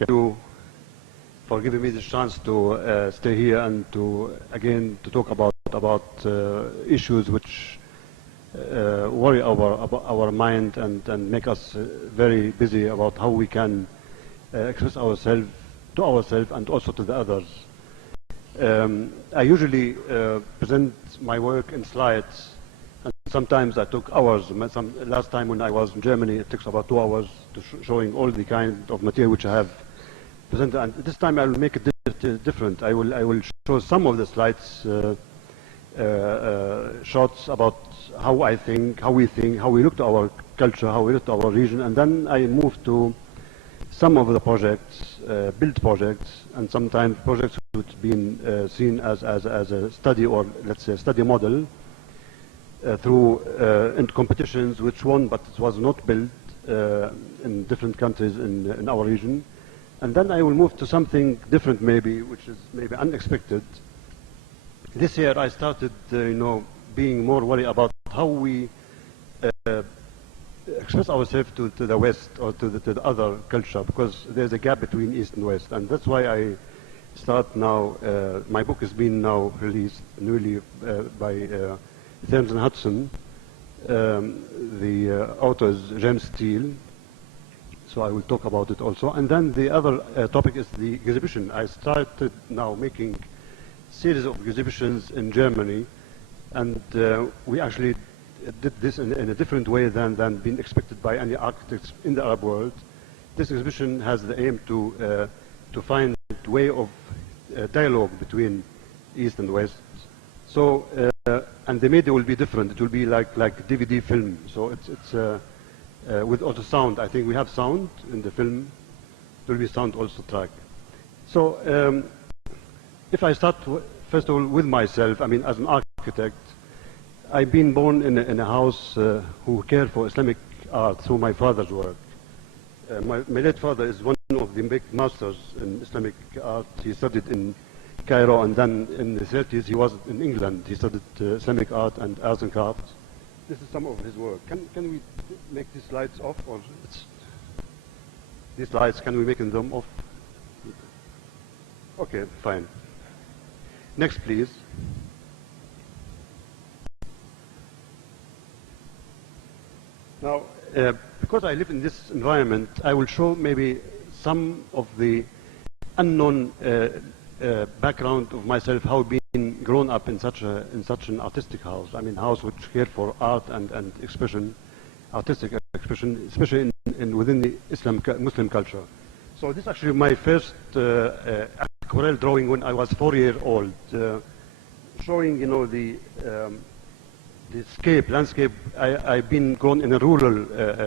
you for giving me this chance to stay here and to again to talk about issues which worry our mind and make us very busy about how we can express ourselves to ourselves and also to the others. I usually present my work in slides, and sometimes I took hours. Last time when I was in Germany, it took about 2 hours to showing all the kind of material which I have presented. And this time I will make it different. I will show some of the slides, shots about how I think, how we think, how we look to our culture, how we look to our region, and then I move to some of the projects, built projects, and sometimes projects which have been seen as a study, or let's say a study model through in competitions which won, but it was not built in different countries in our region. And then I will move to something different, maybe, which is maybe unexpected. This year I started, being more worried about how we express ourselves to the West or to the other culture, because there's a gap between East and West, and that's why I start now. My book has been now released newly by Thames and Hudson. The author is James Steele, so I will talk about it also. And then the other topic is the exhibition. I started now making series of exhibitions in Germany, and we actually did this in a different way than being expected by any architects in the Arab world. This exhibition has the aim to find a way of dialogue between East and West. So, and the media will be different. It will be like DVD film. So it's with also sound. I think we have sound in the film. There will be sound also track. So if I start first of all with myself, I mean, as an architect, I've been born in a house who cared for Islamic art through my father's work. My late father is one of the big masters in Islamic art. He studied in Cairo, and then in the 30s he was in England. He studied Islamic art and arts and crafts. This is some of his work. Can we make these slides off, or these slides, can we make them off? Okay, fine. Next, please. Now, because I live in this environment, I will show maybe some of the unknown background of myself, how being grown up in such an artistic house. I mean, house which cared for art and expression, artistic expression, especially within the Muslim culture. So this is actually my first aquarelle drawing when I was 4 years old, showing the landscape. I've been grown in a rural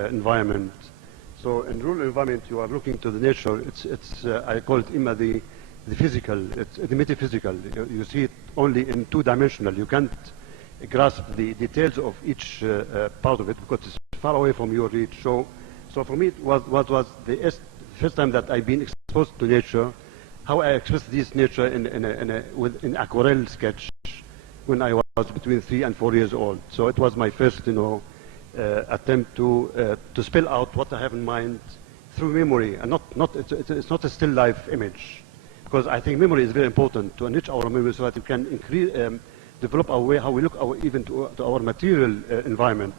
environment. So in rural environment, you are looking to the nature. It's I call it ima the physical. It's the metaphysical. You see it only in two-dimensional. You can't grasp the details of each part of it because it's far away from your reach. So for me, it was the first time that I've been exposed to nature. How I expressed this nature in aquarelle sketch when I was between 3 and 4 years old. So it was my first, attempt to spell out what I have in mind through memory, and it's not a still life image, because I think memory is very important to enrich our memory so that we can develop our way how we look even to our material environment.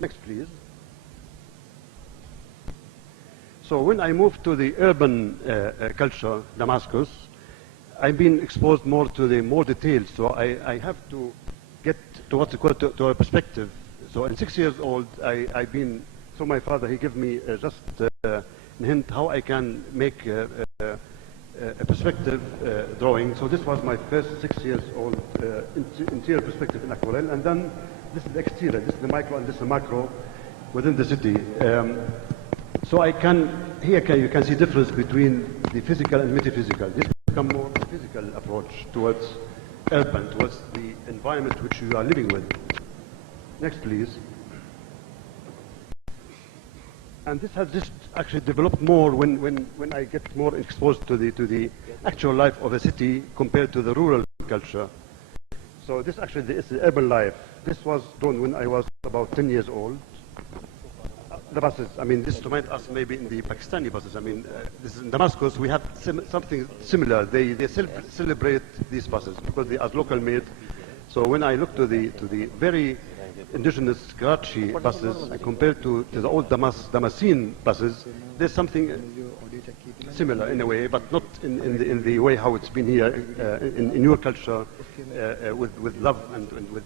Next, please. So when I moved to the urban culture, Damascus, I've been exposed more to the more details. So I have to get to what's called to a perspective. So at 6 years old, I've been, so my father, he gave me just a hint how I can make a perspective drawing. So this was my first 6 years old interior perspective in aquarelle. And then this is the exterior, this is the micro, and this is the macro within the city. So you can see difference between the physical and metaphysical. This become more physical approach towards urban, towards the environment which you are living with. Next, please. And this has just actually developed more when I get more exposed to the actual life of a city compared to the rural culture. So this actually is the urban life. This was done when I was about 10 years old. the buses. I mean, this reminds us maybe in the Pakistani buses. I mean, this is in Damascus, we have something similar. They celebrate these buses because they are local made. So when I look to the very indigenous Karachi buses compared to the old Damascene buses, there's something similar in a way, but not in the way how it's been here in your culture, with love and with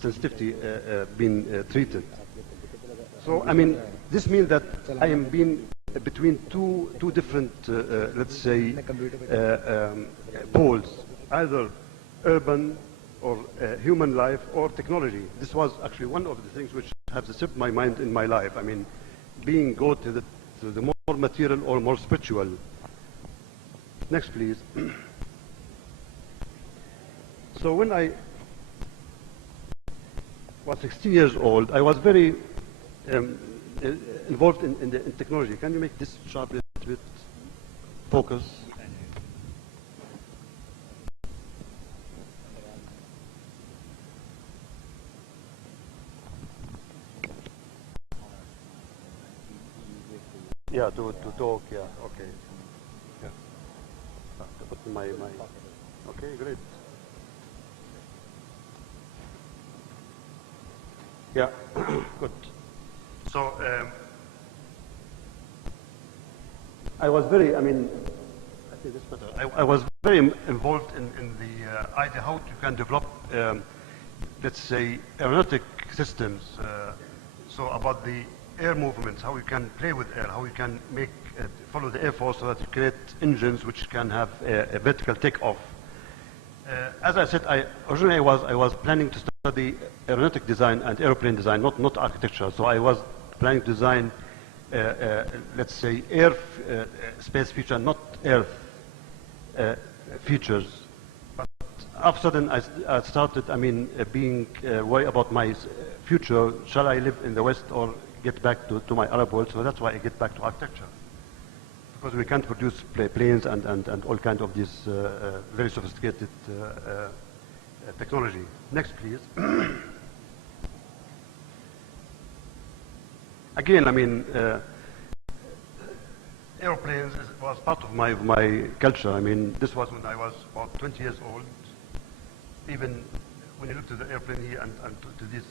sensitivity being treated. So I mean, this means that I am being between two different, let's say, poles, either urban or human life or technology. This was actually one of the things which have disturbed my mind in my life. I mean, being go to the more material or more spiritual. Next, please. So when I was 16 years old, I was very involved in technology. Can you make this sharp a little bit? Focus. Yeah, to talk, yeah, okay. Yeah. To put my, okay, great. Yeah, good. So, I was very, I mean, I think this better. I was very involved in the idea how you can develop, let's say, aeronautic systems. So about the air movements, how you can play with air, how you can make follow the air force so that you create engines which can have a vertical takeoff. As I said, originally I was planning to study aeronautic design and airplane design, not architecture. So I was planning to design, let's say, air space feature, not Earth features. But after sudden I started, I mean, being worried about my future. Shall I live in the West or get back to my Arab world? So that's why I get back to architecture. Because we can't produce planes and all kinds of this very sophisticated technology. Next, please. Again, I mean, airplanes was part of my culture. I mean, this was when I was about 20 years old. Even when you look to the airplane here and to this,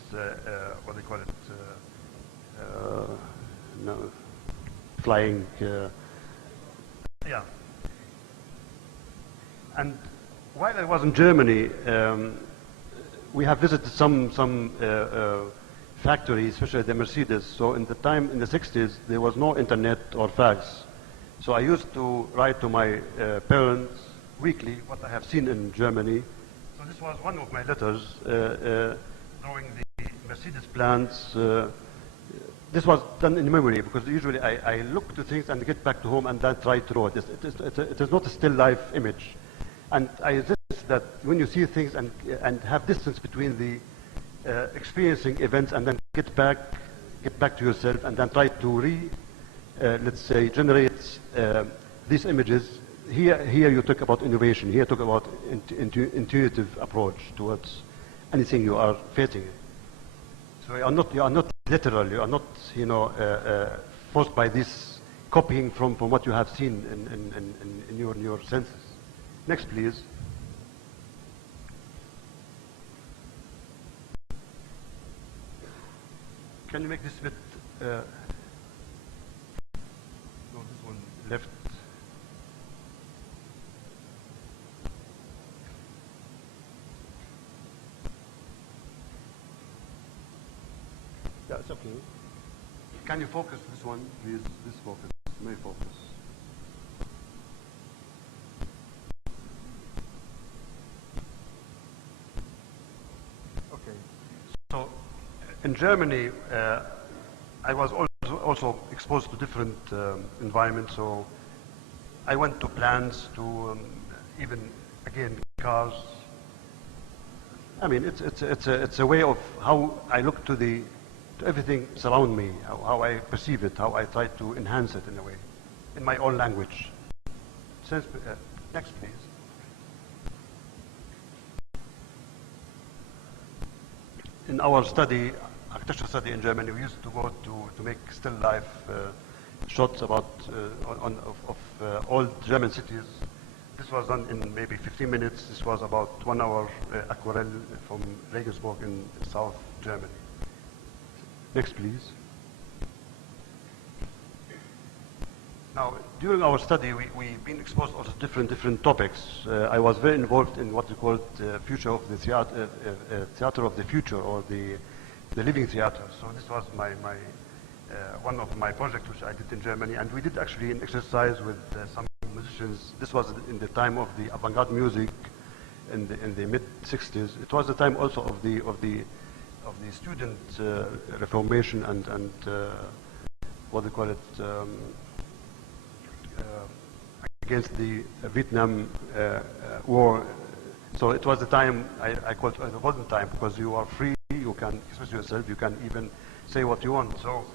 what they call it, no, flying. Yeah. And while I was in Germany, we have visited some factories, especially the Mercedes. So in the 60s, there was no internet or fax. So I used to write to my parents weekly what I have seen in Germany. So this was one of my letters drawing the Mercedes plants. This was done in memory because usually I look to things and get back to home and then try to draw it. It is not a still life image. And I insist that when you see things and have distance between the experiencing events and then get back to yourself and then try to let's say, generate these images. Here you talk about innovation. Here you talk about intuitive approach towards anything you are facing. So you are not literal. You are not, you know, forced by this copying from what you have seen in your senses. Next, please. Can you make this bit? No, this one left. Yeah, it's okay. Can you focus this one, please? This focus, may focus. Okay. So, in Germany, I was also exposed to different environments. So, I went to plants, to even again cars. I mean, it's a way of how I look to everything surround me, how I perceive it, how I try to enhance it in a way, in my own language. Next, please. In our study, architecture study in Germany, we used to go to make still life shots about of old German cities. This was done in maybe 15 minutes. This was about 1 hour aquarelle from Regensburg in South Germany. Next, please. Now, during our study, we've been exposed to different topics. I was very involved in what we called future of the theater, theater of the future, or the living theater. So this was one of my projects which I did in Germany, and we did actually an exercise with some musicians. This was in the time of the avant-garde music in the mid '60s. It was the time also of the student reformation and what they call it. Against the Vietnam War. So it was the time, I call it the golden time, because you are free, you can express yourself, you can even say what you want. So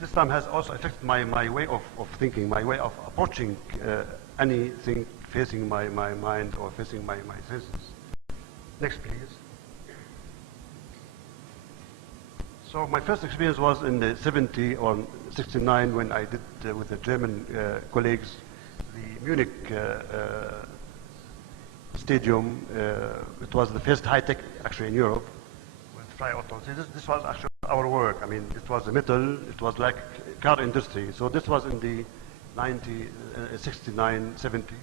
this time has also affected my way of thinking, my way of approaching anything facing my mind or facing my senses. Next, please. So my first experience was in the 70 or 69 when I did with the German colleagues the Munich stadium. It was the first high-tech actually in Europe with fly auto. This was actually our work. I mean, it was the metal. It was like car industry. So this was in the 69, 70.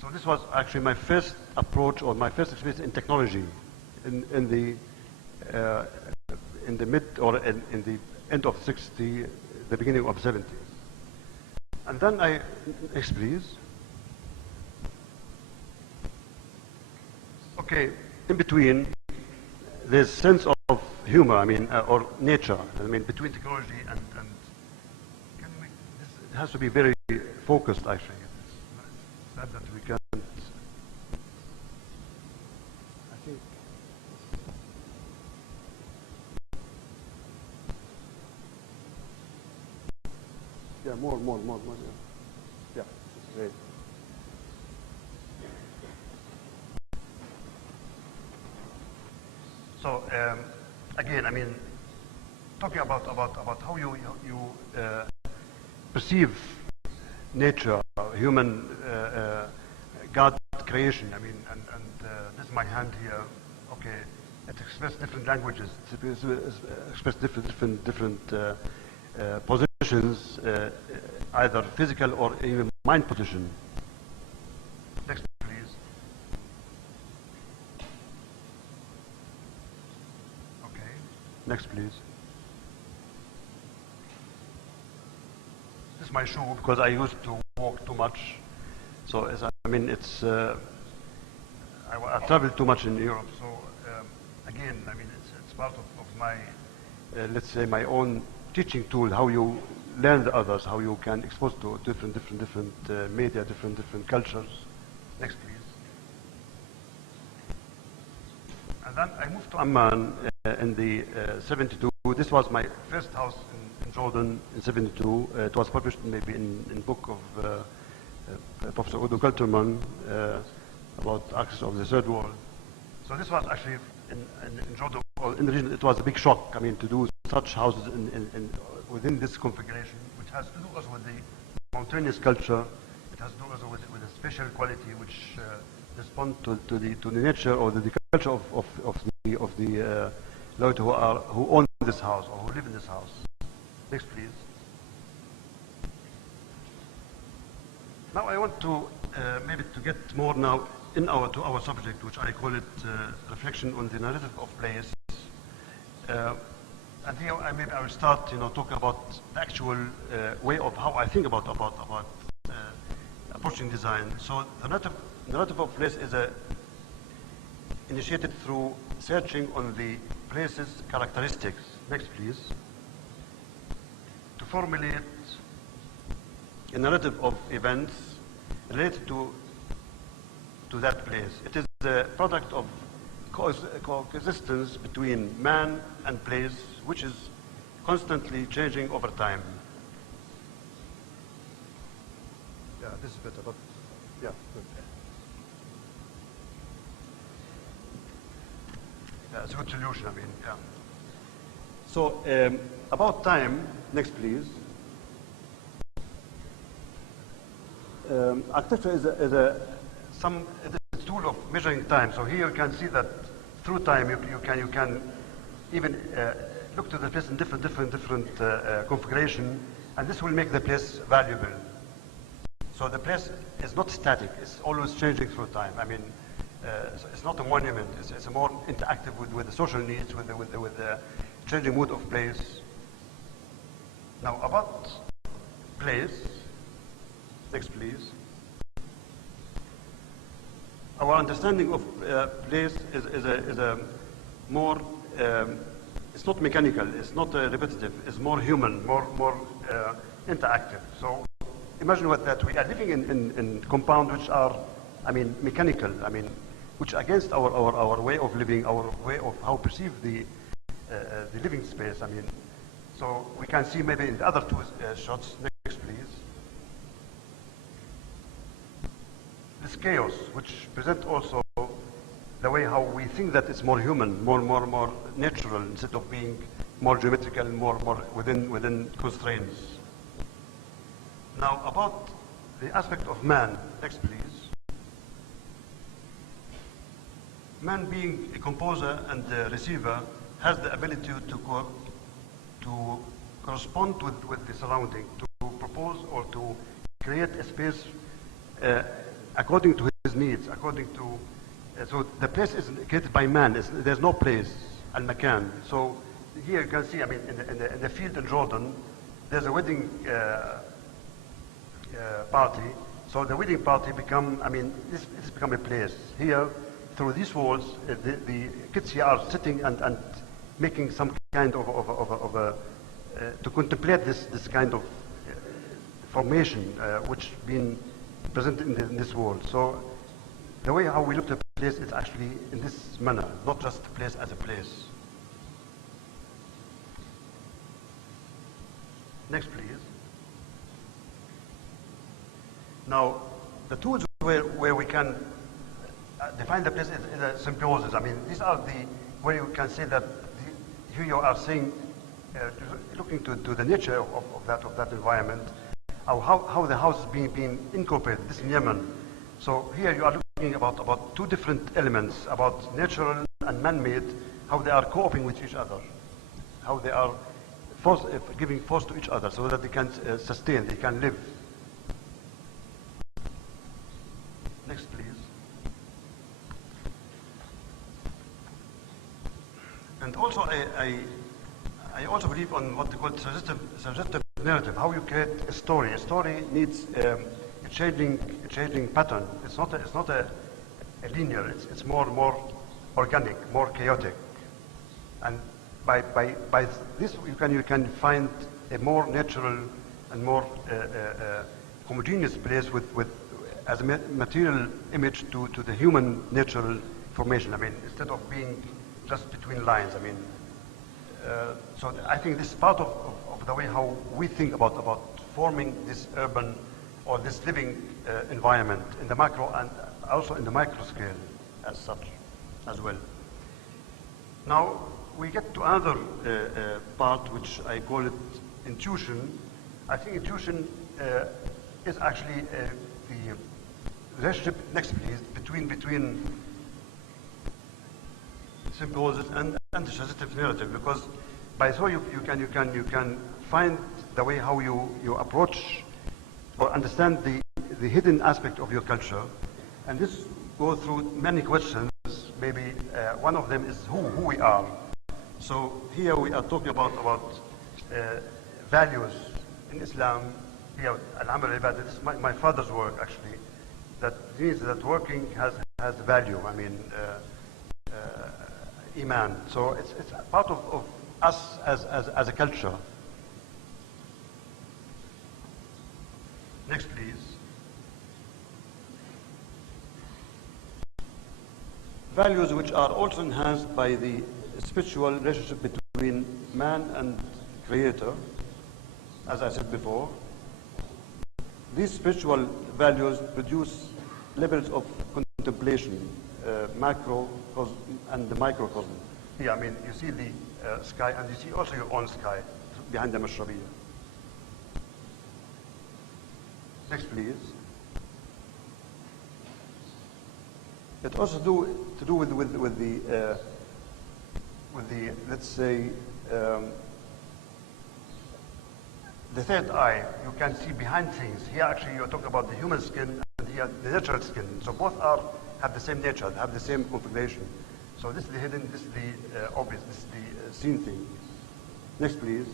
So this was actually my first approach or my first experience in technology in the mid or in the end of 60, the beginning of 70. And then next please. Okay, in between, there's sense of humor, I mean, or nature. I mean, between technology and it has to be very focused, actually. It's not that we can't. I think. Yeah, more, yeah. Yeah, great. So again, I mean, talking about how you perceive nature, human God creation. I mean, and this is my hand here. Okay, it expresses different languages. It expresses different positions, either physical or even mind position. Next, please. Okay. Next, please. This is my shoe because I used to walk too much. So I mean, it's I traveled too much in Europe. So again, I mean, it's part of my let's say my own teaching tool, how you learn the others, how you can expose to different media, different cultures. Next, please. And then I moved to Amman in the 72. This was my first house in Jordan in 72. It was published maybe in book of Professor Udo Kulterman about Axis of the Third World. So this was actually in Jordan, or in the region, it was a big shock. I mean, to do such houses within this configuration, which has to do also with the mountainous culture. It has to do also with a special quality which respond to the nature or the culture of the Leute who own this house or who live in this house. Next, please. Now I want to maybe to get more now to our subject, which I call it reflection on the narrative of place. And here maybe I will start, talking about the actual way of how I think about approaching design. So the narrative of place is initiated through searching on the place's characteristics. Next, please. To formulate a narrative of events related to that place. It is the product of coexistence between man and place, which is constantly changing over time. Yeah, this is better, but yeah, good. Yeah, it's a good solution, I mean, yeah. So about time, next please. Architecture is a tool of measuring time. So here you can see that through time you can even look to the place in different configuration, and this will make the place valuable. So the place is not static; it's always changing through time. I mean, it's not a monument. It's more interactive with the social needs, with the changing mood of place. Now about place. Next, please. Our understanding of place is a more, it's not mechanical, it's not repetitive, it's more human, more interactive. So imagine that we are living in compounds which are, I mean, mechanical, I mean, which against our way of living, our way of how we perceive the living space, I mean. So we can see maybe in the other two shots. Next, please. This chaos, which present also the way how we think that it's more human, more natural, instead of being more geometrical, more within constraints. Now about the aspect of man. Next, please. Man, being a composer and a receiver, has the ability to correspond with the surrounding, to propose or to create a space according to his needs, according to, so the place is created by man. There's no place, al-makan. So here you can see, I mean, in the field in Jordan, there's a wedding party. So the wedding party become, I mean, it's become a place. Here, through these walls, the kids here are sitting and making some kind of a to contemplate this kind of formation which been presented in this world. So the way how we look at the place is actually in this manner, not just the place as a place. Next, please. Now, the tools where we can define the place is a symbioses. I mean, these are the where you can say that here you are saying, looking to the nature of that environment, how the house is being incorporated, this in Yemen. So here you are looking about two different elements, about natural and man-made, how they are coping with each other, how they are giving force to each other so that they can sustain, they can live. Next, please. And also, I also believe on what they call suggestive narrative, how you create a story. A story needs a changing pattern. It's not a linear. It's more organic, more chaotic. And by this you can find a more natural and more homogeneous place with as a material image to the human natural formation. I mean, instead of being just between lines. I mean, so I think this is part of the way how we think about forming this urban or this living environment in the macro and also in the micro scale as such as well. Now we get to another part which I call it intuition. I think intuition is actually the relationship, next please, between symbioses and the suggestive narrative, because by so you can find the way how you approach or understand the hidden aspect of your culture, and this goes through many questions. Maybe one of them is who we are. So here we are talking about values in Islam. Here, al-amal al-ibadah. This is my father's work actually. That means that working has value. I mean. Iman. So it's part of us as a culture. Next, please. Values which are also enhanced by the spiritual relationship between man and creator, as I said before. These spiritual values produce levels of contemplation, macrocosm and the microcosm. Here, I mean, you see the sky, and you see also your own sky behind the Mashrabiya. Next, please. It also to do with the let's say the third eye. You can see behind things. Here, actually, you're talking about the human skin, and here the natural skin. So both have the same nature, have the same configuration. So this is the hidden, this is the obvious, this is the seen thing. Next, please.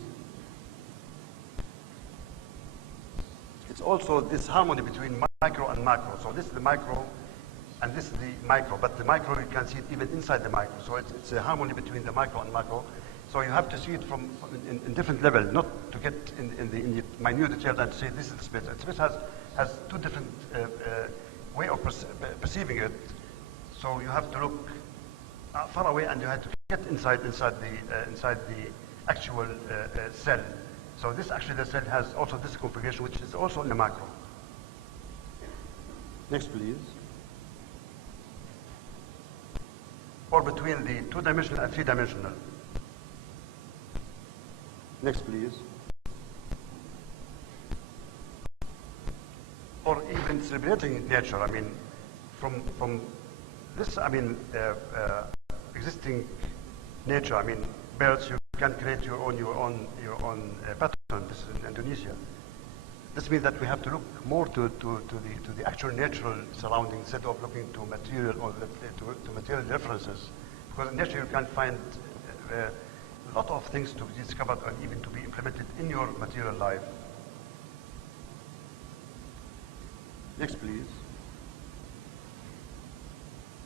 It's also this harmony between micro and macro. So this is the micro, and this is the micro. But the micro, you can see it even inside the micro. So it's a harmony between the micro and macro. So you have to see it from in different levels, not to get in the minute detail and to say this is the space. And space has two different way of perceiving it. So you have to look far away, and you have to get inside the actual cell. So this actually the cell has also this configuration, which is also in the macro. Next, please. Or between the two-dimensional and three-dimensional. Next, please. Or even celebrating nature. I mean, from this, I mean, existing nature. I mean, birds. You can create your own pattern. This is in Indonesia. This means that we have to look more to the actual natural surroundings instead of looking to material or to material references. Because in nature you can find a lot of things to be discovered and even to be implemented in your material life. Next, please.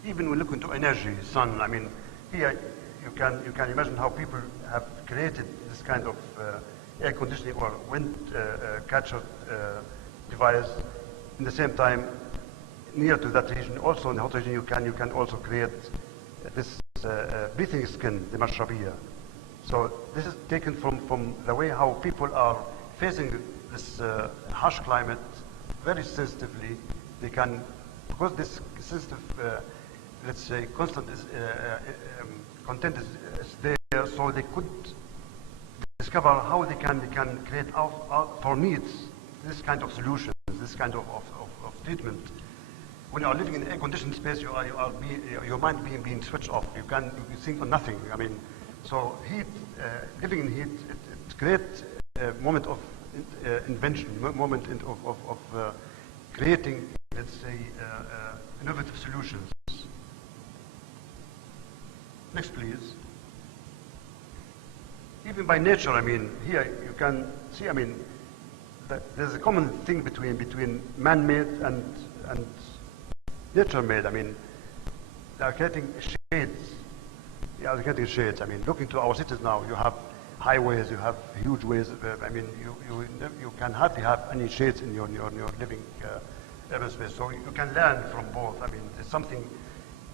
Even when we look into energy, sun. I mean, here you can imagine how people have created this kind of air conditioning or wind catcher device. In the same time, near to that region, also in the hot region, you can also create this breathing skin, the Mashrabiya. So this is taken from the way how people are facing this harsh climate very sensitively. They can, because this sensitive, let's say, constant content is there, so they could discover how they can create out for needs this kind of solutions, this kind of treatment. When you are living in an air-conditioned space, your mind being switched off. You think of nothing. I mean, so heat, living in heat, it creates a moment of invention, moment of creating, let's say, innovative solutions. Next, please. Even by nature, I mean, here you can see, I mean, that there's a common thing between man-made and nature-made. I mean, they are creating shades. They are creating shades. I mean, looking to our cities now, you have highways, you have huge ways. I mean, you can hardly have any shades in your living urban space. So you can learn from both. I mean, there's something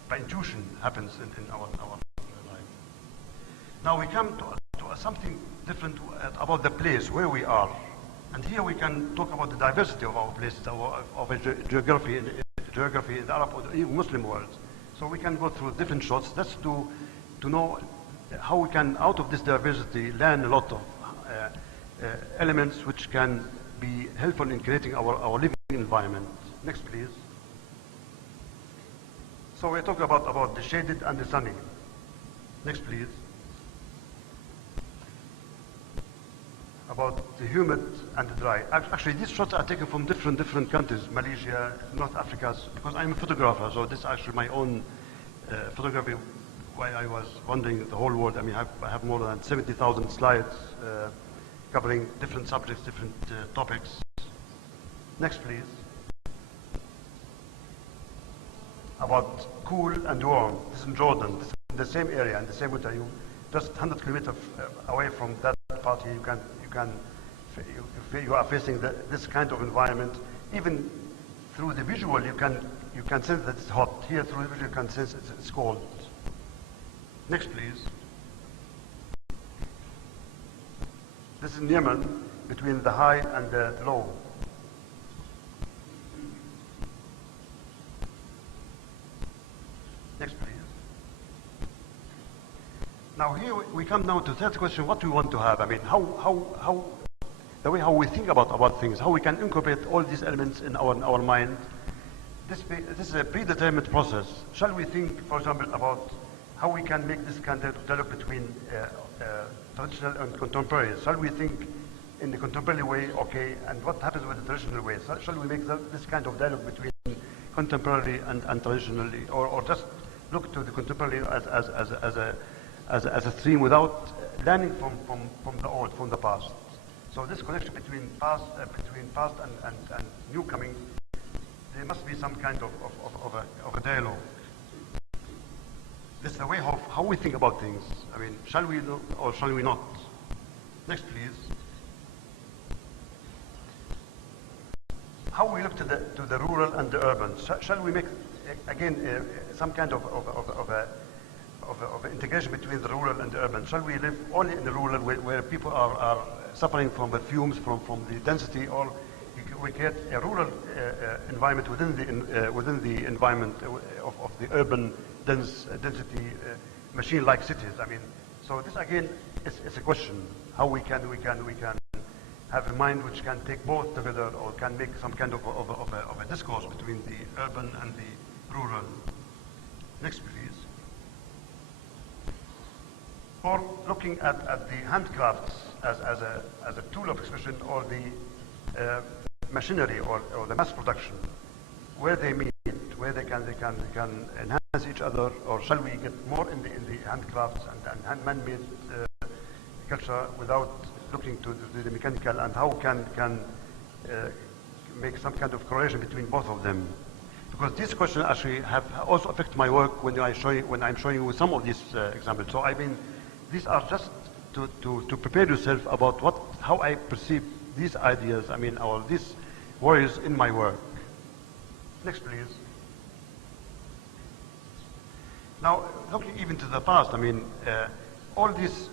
by intuition happens in our life. Now we come to something different about the place where we are, and here we can talk about the diversity of our places, of geography in the Arab or even Muslim world. So we can go through different shots. That's to know how we can, out of this diversity, learn a lot of elements which can be helpful in creating our living environment. Next, please. So we're talking about the shaded and the sunny. Next, please. About the humid and the dry. Actually, these shots are taken from different countries, Malaysia, North Africa, because I'm a photographer, so this is actually my own photography, why I was wandering the whole world. I mean, I have more than 70,000 slides covering different subjects, different topics. Next, please. About cool and warm. This is in Jordan, this is in the same area, in the same winter. You just 100 kilometers away from that part here, you are facing this kind of environment. Even through the visual, you can sense that it's hot. Here, through the visual, you can sense it's cold. Next, please. This is in Yemen, between the high and the low. Next, please. Now here we come now to the third question, what we want to have. I mean, the way how we think about things, how we can incorporate all these elements in our mind. This is a predetermined process. Shall we think, for example, about how we can make this kind of dialogue between traditional and contemporary? Shall we think in the contemporary way, okay, and what happens with the traditional way? So shall we make this kind of dialogue between contemporary and traditionally, or just look to the contemporary as a stream without learning from the old, from the past? So this connection between past and new coming, there must be some kind of a dialogue. This is the way how we think about things. I mean, shall we do or shall we not? Next, please. How we look to the rural and the urban. Shall we make again some kind of integration between the rural and the urban? Shall we live only in the rural where people are suffering from the fumes from the density, or we create a rural environment within the environment of the urban density machine-like cities? I mean, so this again is a question how we can have a mind which can take both together, or can make some kind of a discourse between the urban and the rural. Next, please. Or looking at the handcrafts as a tool of expression, or the machinery or the mass production, where they meet, where they can enhance each other, or shall we get more in the handcrafts and man-made culture without looking to the mechanical, and how can make some kind of correlation between both of them? Because these questions actually have also affect my work when I'm showing you some of these examples. So I mean, these are just to prepare yourself about how I perceive these ideas, I mean, or these worries in my work. Next, please. Now, looking even to the past, I mean, all these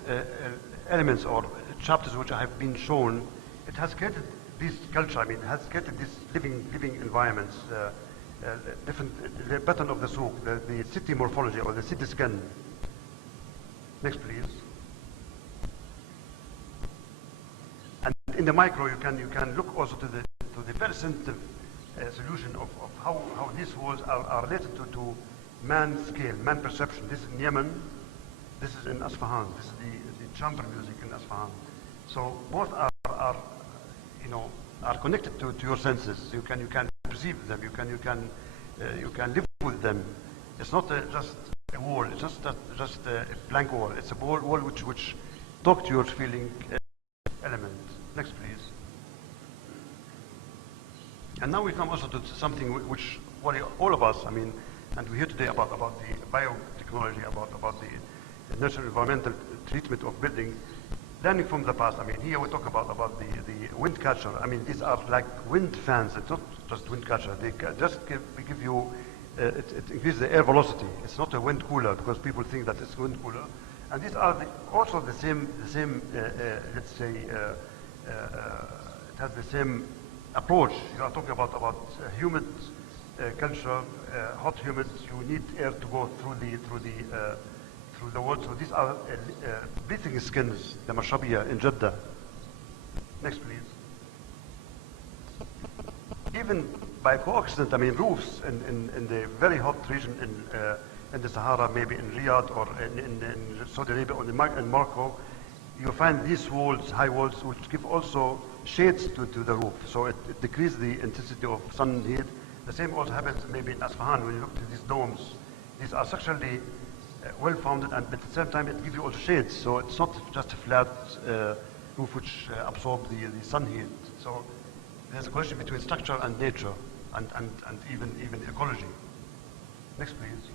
elements or chapters which have been shown, it has created this culture. I mean, it has created these living environments, the pattern of the souk, the city morphology or the city skin. Next, please. And in the micro, you can look also to the very sensitive solution of how these walls are related to man scale, man perception. This is in Yemen. This is in Asfahan. This is the chamber music in Asfahan. So both are connected to your senses. You can perceive them. You can live with them. It's not just a wall. It's just a blank wall. It's a wall which talk to your feeling element. Next, please. And now we come also to something which worry all of us. I mean, and we hear today about the biotechnology, about the natural environmental treatment of building, learning from the past. I mean, here we talk about the wind catcher. I mean, these are like wind fans. It's not just wind catcher. They just give you, it increases the air velocity. It's not a wind cooler, because people think that it's wind cooler. And these are also the same let's say, it has the same approach. You are talking about humid culture, hot humid. You need air to go through the wood. So these are breathing skins, the mashabiyah in Jeddah. Next, please. Even by coincidence, I mean, roofs in the very hot region in the Sahara, maybe in Riyadh or in Saudi Arabia or in Morocco, you find these walls, high walls, which give also shades to the roof. So it decreases the intensity of sun heat. The same also happens maybe in Asfahan when you look at these domes. These are structurally well-founded, but at the same time it gives you also shades. So it's not just a flat roof which absorbs the sun heat. So there's a connection between structure and nature, and even ecology. Next, please.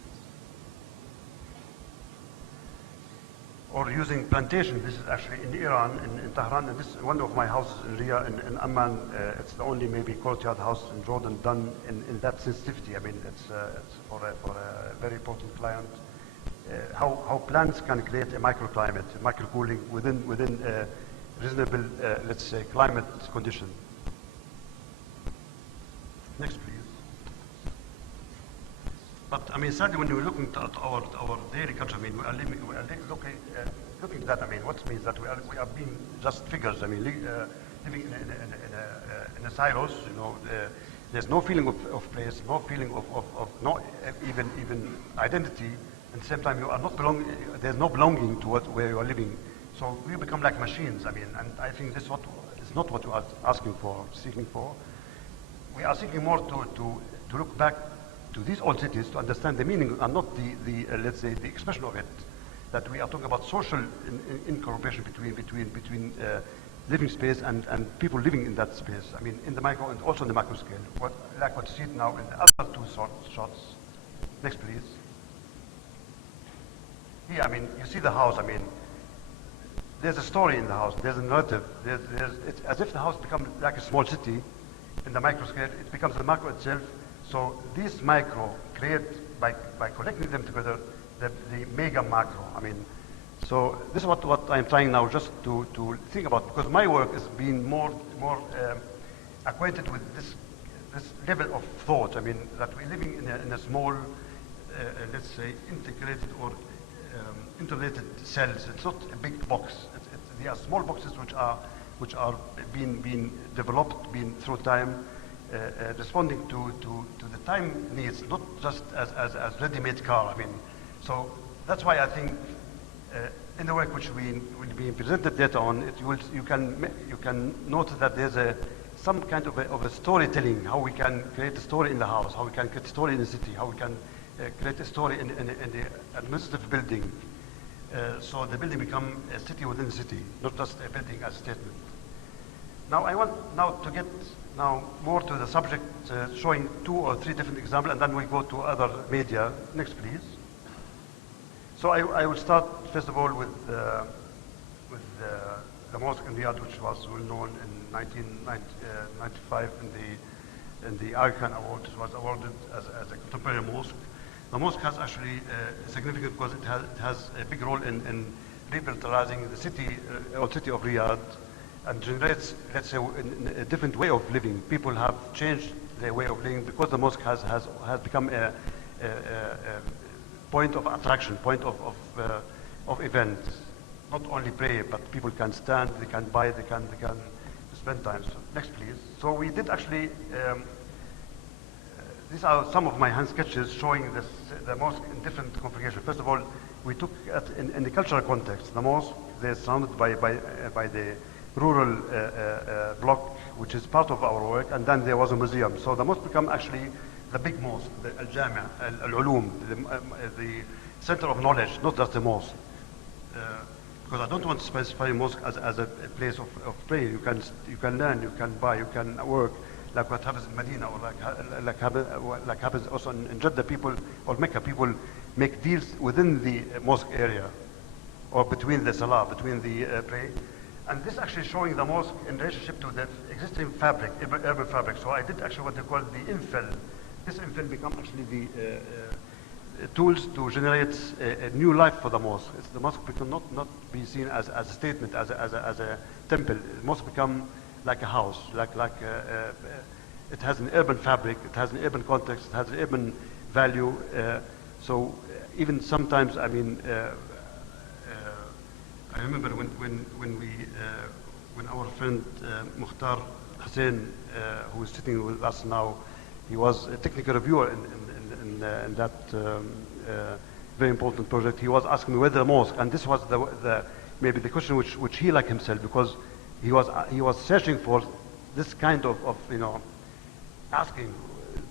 Or using plantation. This is actually in Iran, in Tehran, and this is one of my houses in Riyadh, in Amman. It's the only maybe courtyard house in Jordan done in that sensitivity. I mean, it's for a very important client. How plants can create a microclimate, microcooling within a reasonable, let's say, climate condition. Next, please. But I mean, sadly, when we're looking at our daily culture, I mean, we are looking at that. I mean, what means that we are being just figures. I mean, living in a silos. You know, there's no feeling of place, no feeling of no even identity. At the same time, you are not belonging. There's no belonging to where you are living. So we become like machines. I mean, and I think this is not what we are asking for, seeking for. We are seeking more to look back to these old cities to understand the meaning and not the let's say the expression of it. That we are talking about social incorporation between living space and people living in that space. I mean, in the micro and also in the macro scale. Like what you see now in the other two shots. Next, please. Here, I mean, you see the house. I mean, there's a story in the house. There's a narrative. It's as if the house becomes like a small city. In the micro scale, it becomes the macro itself. So these micro create, by connecting them together, the mega macro. I mean, so this is what I'm trying now just to think about, because my work is being more acquainted with this level of thought. I mean, that we're living in a small, let's say, integrated or interrelated cells. It's not a big box. They are small boxes which are being developed, being through time, responding to the time needs, not just as ready-made car. I mean, so that's why I think in the work which will be presented later on, you can notice that there's some kind of a storytelling, how we can create a story in the house, how we can create a story in the city, how we can create a story in the administrative building. So the building become a city within the city, not just a building as a statement. Now I want to get more to the subject, showing 2 or 3 different examples, and then we go to other media. Next, please. So I will start first of all with the mosque in Riyadh, which was well known in 1995 in the Arkan Award. It was awarded as a contemporary mosque. The mosque has actually significant because it has a big role in revitalizing the city, old city of Riyadh, and generates, let's say, a different way of living. People have changed their way of living because the mosque has become a point of attraction, point of events. Not only pray, but people can stand, they can buy, they can spend time. So next, please. So we did actually. These are some of my hand sketches showing the mosque in different configurations. First of all, we took in the cultural context. The mosque, they're surrounded by the rural block, which is part of our work, and then there was a museum. So the mosque became actually the big mosque, the Al-Jami', Al-Ulum, the center of knowledge, not just a mosque. Because I don't want to specify a mosque as a place of prayer. You can learn, you can buy, you can work, like what happens in Medina, or like happens also in Jeddah. People or Mecca, people make deals within the mosque area, or between the salah, between the prayer. And this actually showing the mosque in relationship to the existing fabric, urban fabric. So I did actually what they call the infill. This infill become actually the tools to generate a new life for the mosque. The mosque become not be seen as a statement, as a temple. The mosque become like a house, it has an urban fabric, it has an urban context, it has an urban value. So even sometimes, I mean, I remember when our friend Mukhtar Hussein, who is sitting with us now, he was a technical reviewer in that very important project. He was asking me whether the mosque, and this was maybe the question which he liked himself, because he was searching for this kind of asking.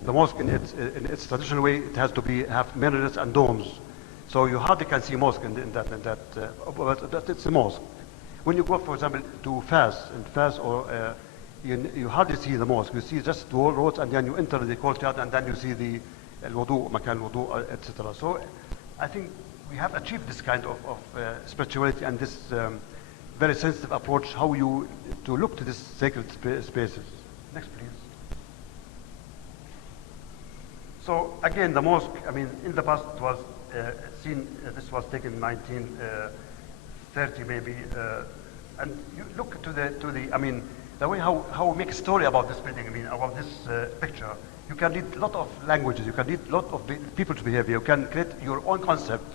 The mosque in its traditional way, it has to have minarets and domes. So you hardly can see mosque in that but it's a mosque. When you go, for example, to Fas, or you hardly see the mosque. You see just the roads, and then you enter the courtyard, and then you see the al-wudu, makan al-wudu, etc. So I think we have achieved this kind of spirituality and this very sensitive approach, how to look to these sacred spaces. Next, please. So again, the mosque, I mean, in the past it was seen, this was taken in 1930 maybe, and you look to the, I mean, the way how we make a story about this building, I mean, about this picture, you can read a lot of languages, you can read a lot of people's behavior, you can create your own concept,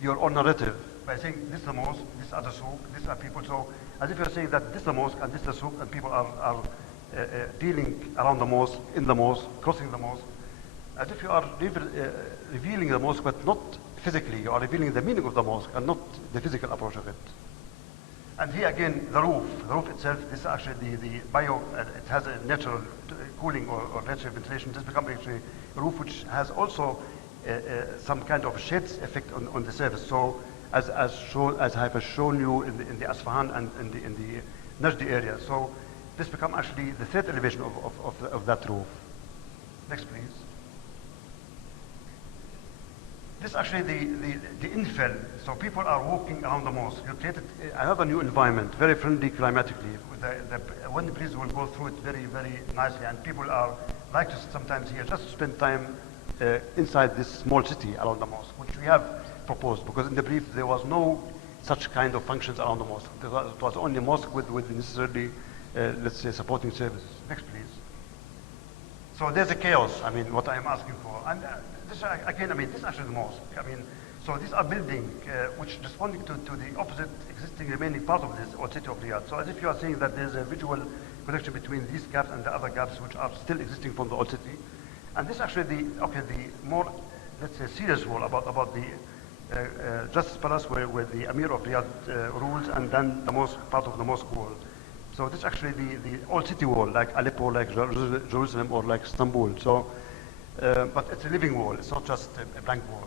your own narrative by saying this is the mosque, this are the souk, these are people. So as if you're saying that this is the mosque and this is the souk, and people are dealing around the mosque, in the mosque, crossing the mosque, as if you are revealing the mosque, but not physically. You are revealing the meaning of the mosque and not the physical approach of it. And here again, the roof itself, this is actually the bio, it has a natural cooling or natural ventilation. This becomes actually a roof which has also some kind of shades effect on the surface. So as I have shown you in the Asfahan and in the Najd area. So this becomes actually the third elevation of that roof. Next, please. This is actually the infill. So people are walking around the mosque. You created another new environment, very friendly climatically. The wind breeze will go through it very, very nicely, and people are like to sometimes here just to spend time inside this small city around the mosque, which we have proposed, because in the brief there was no such kind of functions around the mosque. It was only a mosque with necessarily, let's say, supporting services. Next, please. So there's a chaos, I mean, what I'm asking for. And this, again, I mean, this is actually the mosque. I mean, so these are buildings which responding to the opposite existing remaining part of this old city of Riyadh. So as if you are saying that there's a visual connection between these gaps and the other gaps which are still existing from the old city. And this actually the more, let's say, serious wall about the Justice Palace where the Amir of Riyadh rules, and then the mosque, part of the mosque wall. So this is actually the old city wall, like Aleppo, like Jerusalem, or like Istanbul. So, but it's a living wall. It's not just a blank wall.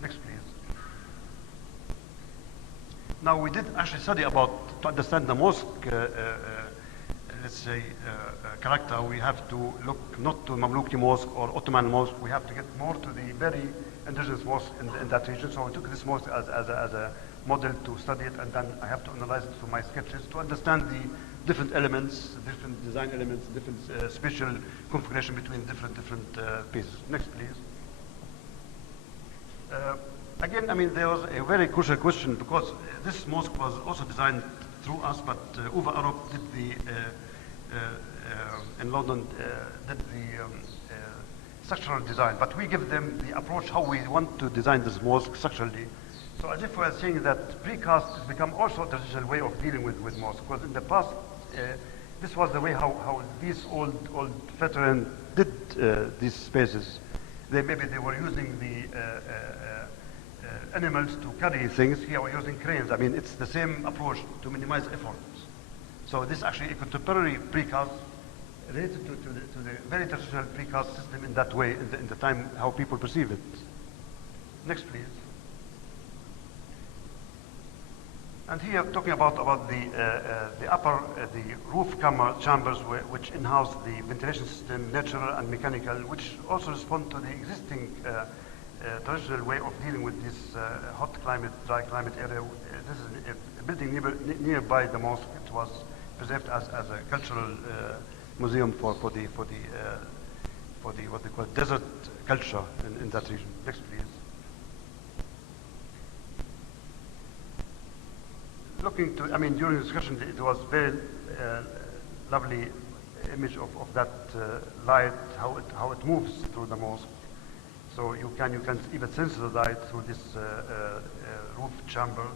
Next, please. Now we did actually study about, to understand the mosque, let's say, character, we have to look not to Mamluki mosque or Ottoman mosque. We have to get more to the very indigenous mosque in that region. So we took this mosque as a model to study it, and then I have to analyze it from my sketches to understand the different elements, different design elements, different spatial configuration between different pieces. Next, please. Again, I mean, there was a very crucial question, because this mosque was also designed through us, but Uwe Arab did in London did the structural design, but we give them the approach how we want to design this mosque structurally. So as if we are saying that precast has become also a traditional way of dealing with mosques, because in the past this was the way how these old veterans did these spaces. Maybe they were using the animals to carry things. Here we're using cranes. I mean, it's the same approach to minimize efforts. So this is actually a contemporary precast related to the very traditional precast system in that way, in the time how people perceive it. Next, please. And here talking about the upper, the roof chambers which in-house the ventilation system, natural and mechanical, which also respond to the existing traditional way of dealing with this hot climate, dry climate area. This is a building nearby the mosque. It was preserved as a cultural museum for the what they call desert culture in that region. Next, please. Looking to, I mean, during the discussion, it was very lovely image of that light, how it moves through the mosque. So you can even sense the light through this roof chamber.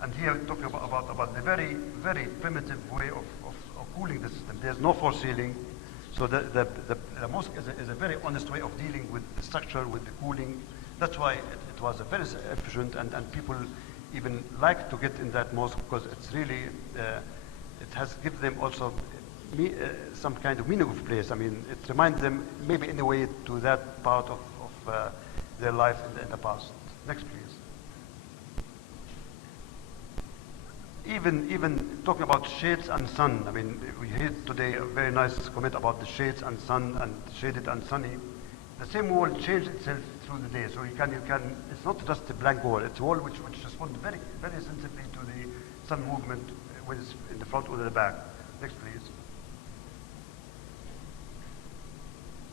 And here talking about the very primitive way of cooling the system. There's no false ceiling, so the mosque is a very honest way of dealing with the structure, with the cooling. That's why it was a very efficient, and people even like to get in that mosque, because it's really it has given them also some kind of meaningful place. I mean, it reminds them maybe in a way to that part of their life in the past. Next, please. Even talking about shades and sun. I mean, we heard today a very nice comment about the shades and sun and shaded and sunny. The same wall changed itself through the day. So you can. It's not just a blank wall. It's a wall which responds very sensibly to the sun movement, whether it's in the front or the back. Next, please.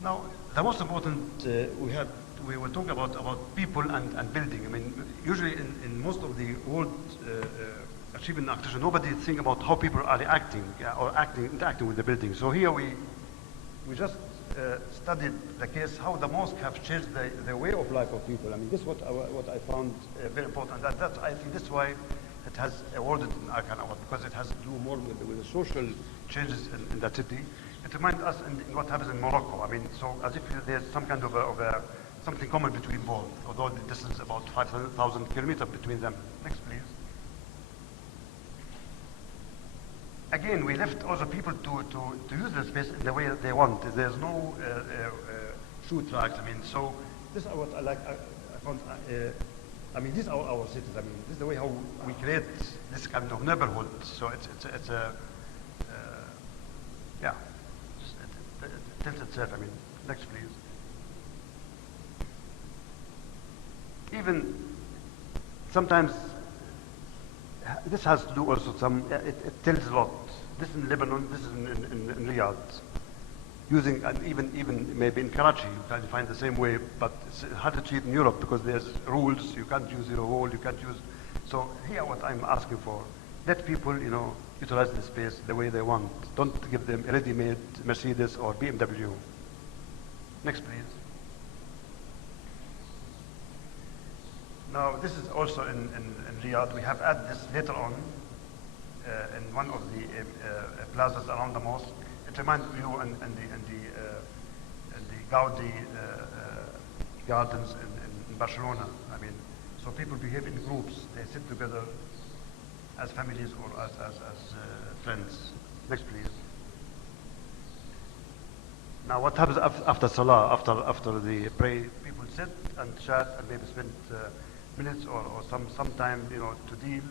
Now, the most important we were talking about people and building. I mean, usually in most of the old achieving architecture, nobody think about how people are reacting or interacting with the building. So here we just studied the case, how the mosque have changed the way of life of people. I mean, this is what I found very important. And that, I think this is why it has awarded an Arkan Award, because it has to do more with the social changes in that city. It reminds us in what happens in Morocco. I mean, so as if there's some kind of something common between both, although the distance is about 5,000 kilometers between them. Next, please. Again, we left also people to use the space in the way they want. There's no shoe tracks. I mean, so this is what I like. I found. I mean, these are our cities. I mean, this is the way how we create this kind of neighborhood. So it's a yeah. It tells itself. I mean, next please. Even sometimes this has to do also some. It tells a lot. This is in Lebanon. This is in Riyadh. Using, and even maybe in Karachi, you can find the same way, but it's hard to achieve in Europe because there's rules. You can't use zero wall. You can't use. So here, what I'm asking for: let people, utilize the space the way they want. Don't give them a ready-made Mercedes or BMW. Next, please. Now, this is also in Riyadh. We have added this later on in one of the plazas around the mosque. It reminds you and the Gaudi gardens in Barcelona. I mean, so people behave in groups. They sit together as families or as friends. Next, please. Now, what happens after Salah? After the pray, people sit and chat and maybe spend minutes or some time, to deal.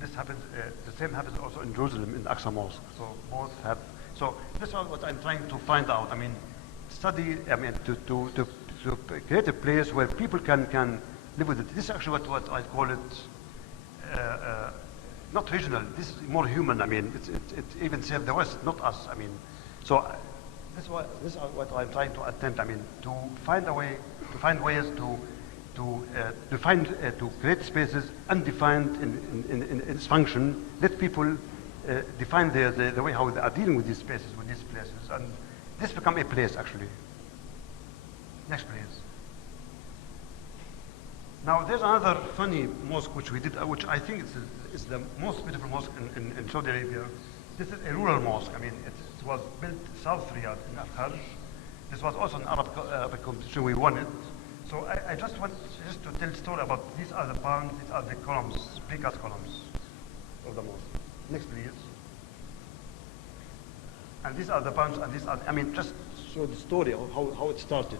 This happens. The same happens also in Jerusalem in Aqsa Mosque. So both have. So this is what I'm trying to find out. I mean, study. I mean, to create a place where people can live with it. This is actually what I call it. Not regional. This is more human. I mean, it even saved the West, not us. I mean, so this is what I'm trying to attempt. I mean, to find a way, to find ways to create spaces undefined in its function. Let people define the way how they are dealing with these spaces, with these places, and this become a place actually. Next, please. Now, there's another funny mosque which we did, which I think is the most beautiful mosque in Saudi Arabia. This is a rural mosque. I mean, it was built South Riyadh in Al-Kharj. This was also an Arabic competition. We won it. So I just want to tell a story about these are the palms, these are the columns, precast columns of the mosque. Next, please. And these are the palms, and these are, I mean, just show the story of how it started,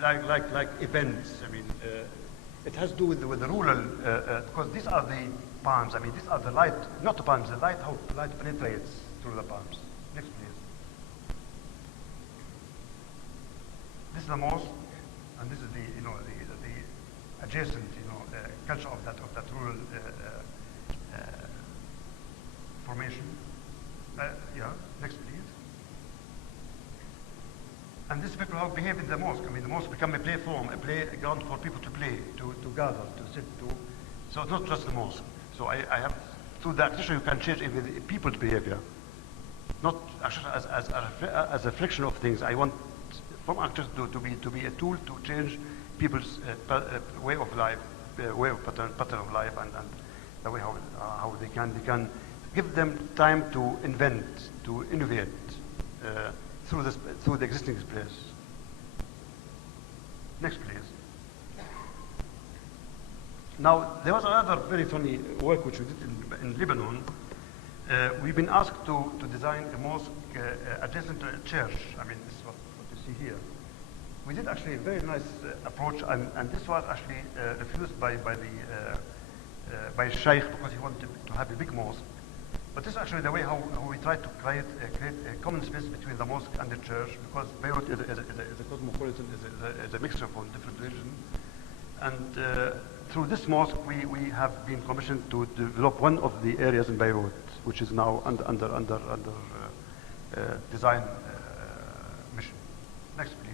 like events. I mean, it has to do with the rural, because these are the palms. I mean, these are the light, not the palms, the light, how light penetrates through the palms. Next, please. This is the mosque, and this is the adjacent culture of that rural formation. Yeah, next please. And these people have behaved in the mosque. I mean, the mosque become a playground for people to play, to gather, to sit, so it's not just the mosque. So I have, through the architecture, you can change even people's behavior, not actually as a reflection of things. I want from architecture to be a tool to change people's way of life, way of pattern of life, and the way how they can give them time to invent, to innovate through the existing space. Next, please. Now, there was another very funny work which we did in Lebanon. We've been asked to design a mosque adjacent to a church. I mean, this is what you see here. We did actually a very nice approach, and this was actually refused by Sheikh because he wanted to have a big mosque. But this is actually the way how we try to create a common space between the mosque and the church, because Beirut is a cosmopolitan, is a mixture from different religions. And through this mosque, we have been commissioned to develop one of the areas in Beirut, which is now under design mission. Next, please.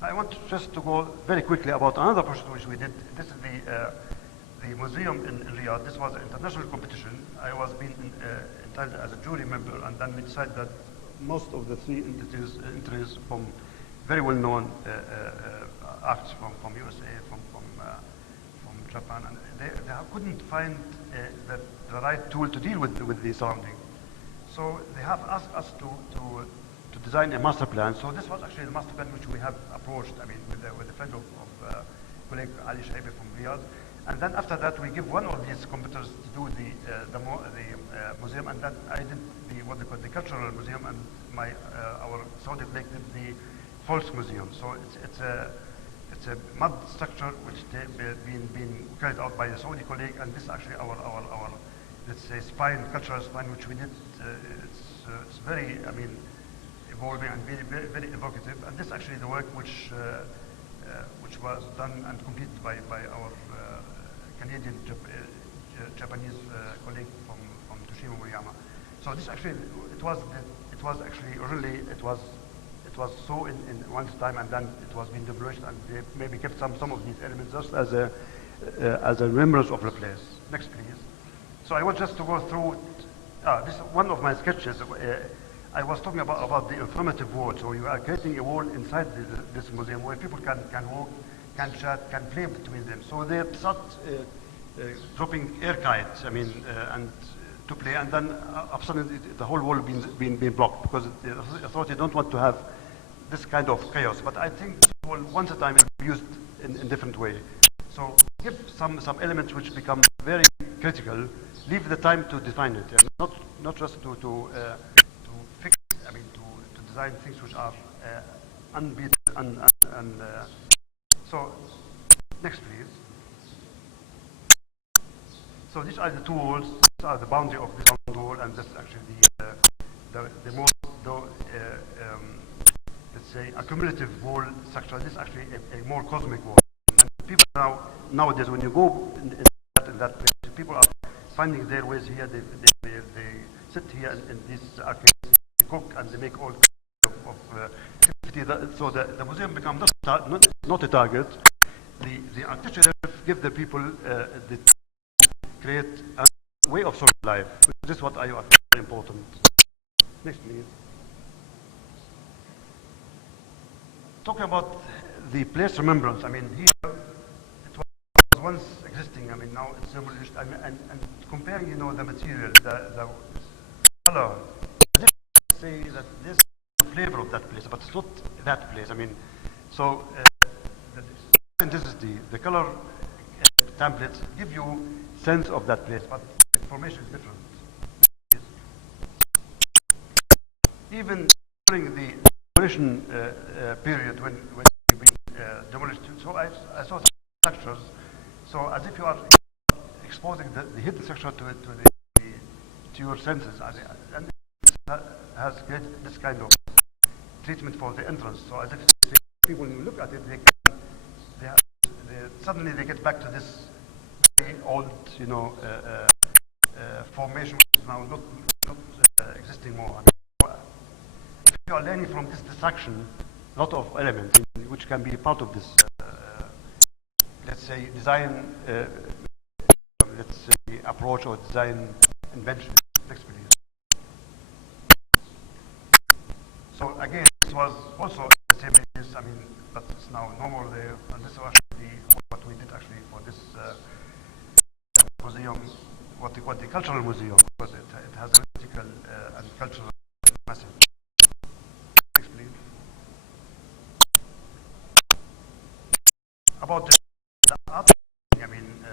I want just to go very quickly about another project which we did. This is the museum in Riyadh. This was an international competition. I was being entitled as a jury member, and then we decided that most of the three entries from very well-known arts from USA, from Japan, and they couldn't find the right tool to deal with the surrounding. So they have asked us to design a master plan. So this was actually the master plan which we have approached, I mean, with the friend of colleague Ali Shaibi from Riyadh. And then after that, we give one of these competitors to do the museum, and then I did what they call the cultural museum, and our Saudi colleague did the False Museum. So it's a mud structure which been carried out by a Saudi colleague, and this is actually our let's say cultural spine, which we did. It's very, I mean, evolving and very, very evocative. And this is actually the work which was done and completed by our Canadian Japanese colleague from Toshima Murayama. So this actually it was actually originally it was so in one time, and then it was being demolished, and they maybe kept some of these elements just as a remembrance of the place. Next, please. So I want just to go through this is one of my sketches. I was talking about the informative wall. So you are creating a wall inside this museum where people can walk, can chat, can play between them. So they start dropping air kites, I mean, and to play, and then all of a sudden the whole wall being blocked, because the authority don't want to have this kind of chaos. But I think once a time it will be used in different way. So give some elements which become very critical. Leave the time to define it, and not just to fix. I mean, to design things which are unbeaten. So next, please. So these are the two walls. These are the boundary of this round wall, and this is actually the more let's say a cumulative wall structure. This is actually a more cosmic wall. And people nowadays, when you go in that place, people are finding their ways here. They sit here in these arcades, they cook, and they make all kinds of activity. So the museum becomes not a target. The architecture give the people the create a way of social life. This is what I find very important. Next, please. Talking about the place remembrance. I mean, here it was once existing. I mean, now it's demolished. And comparing, you know, the material, the color. I say that this is the flavor of that place, but it's not that place. I mean, so the intensity, the color templates give you sense of that place, but the information is different. Even during the demolition period, when we've been demolished, so I saw some structures. So as if you are exposing the hidden structure to your senses, and it has created this kind of treatment for the entrance. So as if people, when you look at it, suddenly they get back to this very old, you know, formation, which is now not existing more. I mean, if you are learning from this destruction, a lot of elements which can be part of this, let's say, design, let's say, approach or design invention. Next, please. So again, this was also the same place. I mean, but it's now no more there. And this is actually what we did actually for this museum, what the cultural museum, because it has a political and cultural message. Next, please. About the art, I mean,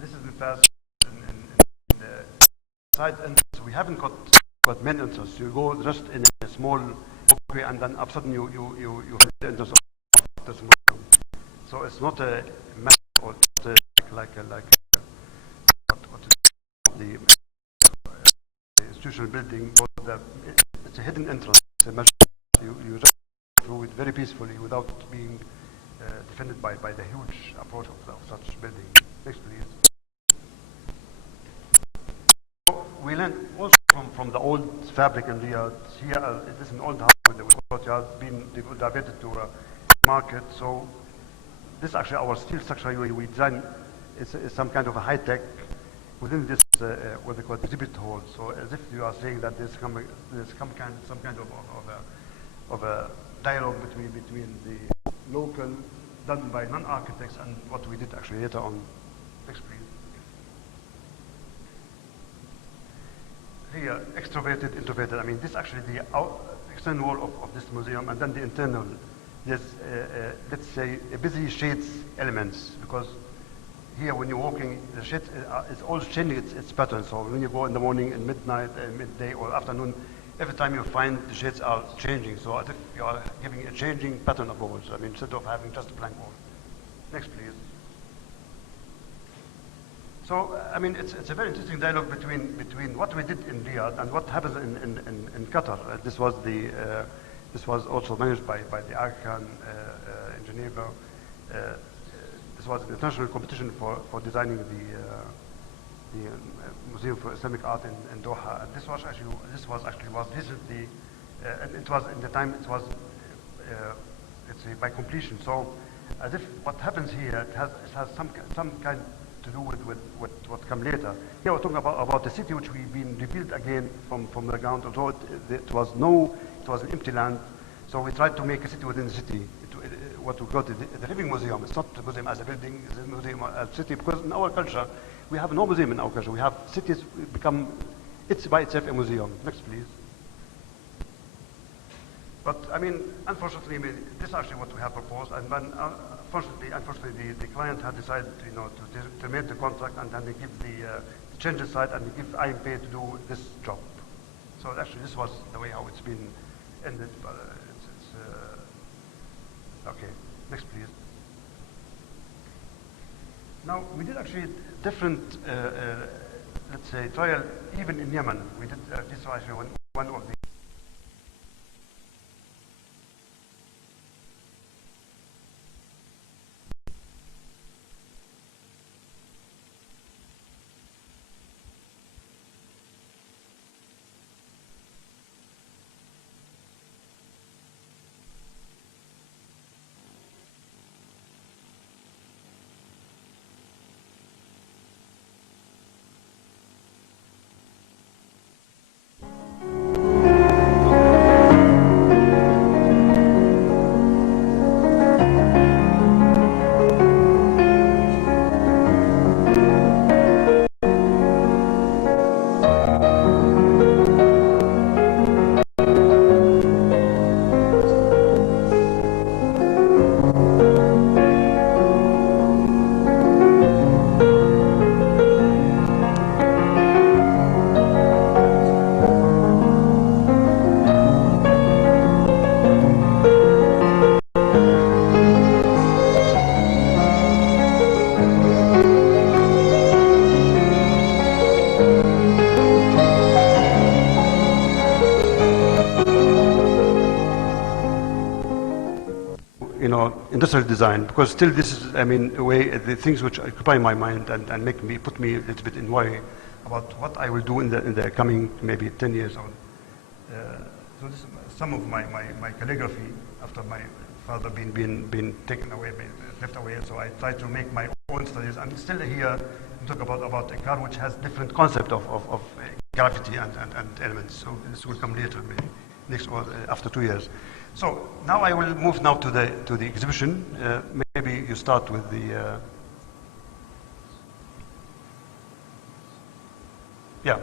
this is the first in the side entrance. We haven't got main entrance. You go just in a small walkway, and then all of a sudden you have the entrance of this museum. So it's not a map or like the institutional building, but it's a hidden entrance. It's a measure. You just go through it very peacefully without being defended by the huge approach of such building. Next, please. So we learned also from the old fabric in Riyadh. Here, it is an old house with the courtyard being diverted to a market. So this is actually our steel structure. We design it's some kind of a high tech within this what they call exhibit hall. So as if you are saying that there's some kind of a dialogue between the local done by non-architects and what we did actually later on. Next, please. Here, extroverted, introverted. I mean, this actually the external wall of this museum, and then the internal. There's, let's say, a busy shades elements, because here when you're walking, the shades it's all changing its pattern. So when you go in the morning and midnight, midday or afternoon, every time you find the shades are changing. So as if you are giving a changing pattern of walls. I mean, instead of having just a blank wall. Next, please. So, I mean, it's a very interesting dialogue between what we did in Riyadh and what happens in Qatar. This was also managed by the Arkan engineer. This was an international competition for designing the Museum for Islamic Art in Doha. And this was recently, and it was in the time it was, let's say, by completion. So, as if what happens here, it has some kind to do with what come later. Here we're talking about the city which we've been rebuilt again from the ground. Although it was an empty land, so we tried to make a city within the city. What we call the living museum. It's not a museum as a building, it's a museum as a city, because in our culture, we have no museum in our culture. We have cities become, it's by itself a museum. Next, please. But I mean, unfortunately, this is actually what we have proposed, and then unfortunately, the client had decided, to terminate the contract, and then they give the change the site, and they give IAPEX to do this job. So actually, this was the way how it's been ended. But okay. Next, please. Now we did actually different, let's say, trial even in Yemen. We did this was actually one of the. Industrial design, because still this is, I mean, the things which occupy my mind and put me a little bit in worry about what I will do in the coming maybe 10 years on. So this is some of my calligraphy after my father been taken away, left away. So I try to make my own studies. I'm still here to talk about a car which has different concept of graffiti and elements. So this will come later, maybe next or after 2 years. So now I will move now to the exhibition. Maybe you start with the yeah.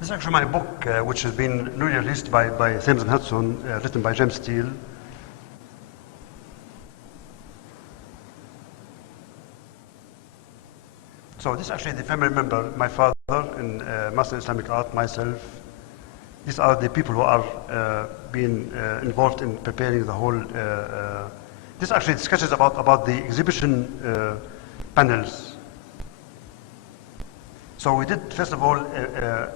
This is actually my book, which has been newly released by Thames and Hudson, written by James Steele. So this is actually the family member, my father in Master in Islamic Art, myself. These are the people who are being involved in preparing the whole. This actually discusses about the exhibition panels. So we did, first of all, a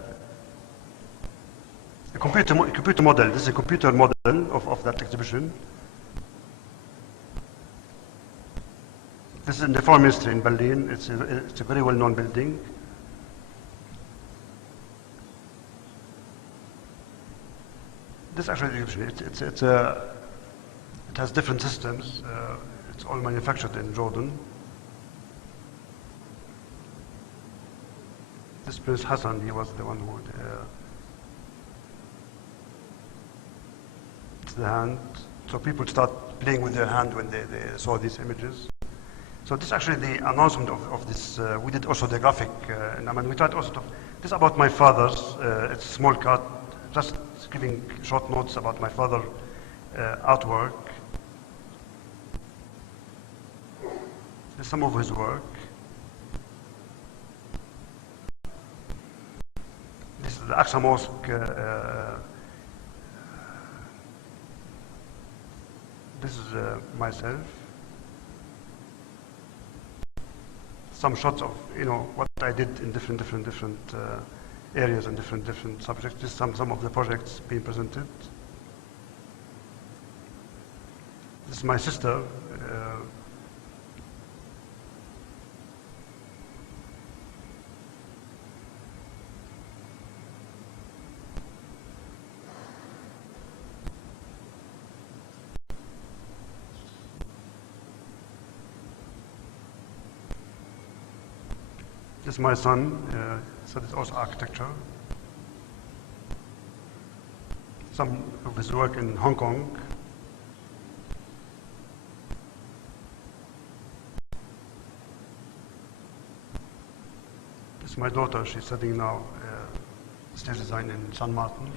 computer model. This is a computer model of that exhibition. This is in the Foreign Ministry in Berlin. It's a very well-known building. This actually the exhibition. It has different systems. It's all manufactured in Jordan. This Prince Hassan, he was the one who it's the hand. So people start playing with their hand when they saw these images. So this is actually the announcement of this. We did also the graphic, and I mean, we tried also to. This is about my father's. It's a small cut, just giving short notes about my father artwork. There's some of his work. This is the Aqsa Mosque. This is myself. Some shots of what I did in different areas and different subjects. Just some of the projects being presented. This is my sister. This is my son, studies also architecture. Some of his work in Hong Kong. This is my daughter, she's studying now stage design in San Martin.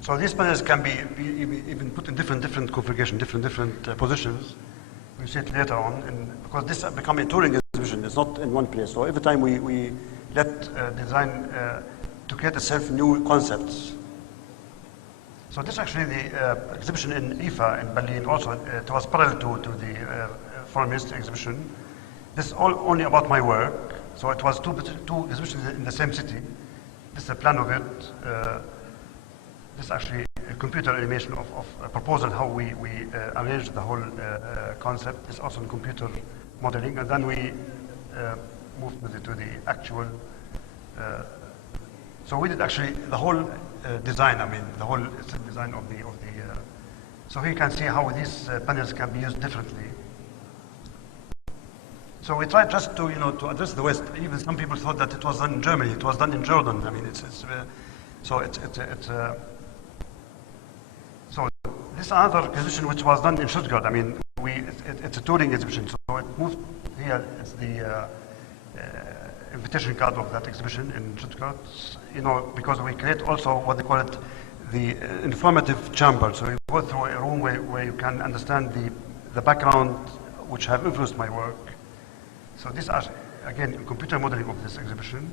So these panels can be even put in different configuration, different positions. We'll see it later on, and because this has become a touring exhibition, it's not in one place. So every time we let design to create itself new concepts. So this is actually the exhibition in IFA in Berlin. Also, it was parallel to the Foreign Ministry exhibition. This is all only about my work. So it was two exhibitions in the same city. This is a plan of it. This is actually a computer animation of a proposal, how we arranged the whole concept. It's also in computer modeling, and then we moved to the actual. So we did actually the whole design. I mean, the whole design of the. So here you can see how these panels can be used differently. So we tried just to to address the West. Even some people thought that it was done in Germany. It was done in Jordan. I mean, So this other exhibition which was done in Stuttgart, I mean, it's a touring exhibition, so it moved here. It's the invitation card of that exhibition in Stuttgart, because we create also what they call it the informative chamber. So you go through a room where you can understand the background which have influenced my work. So this is, again, computer modeling of this exhibition.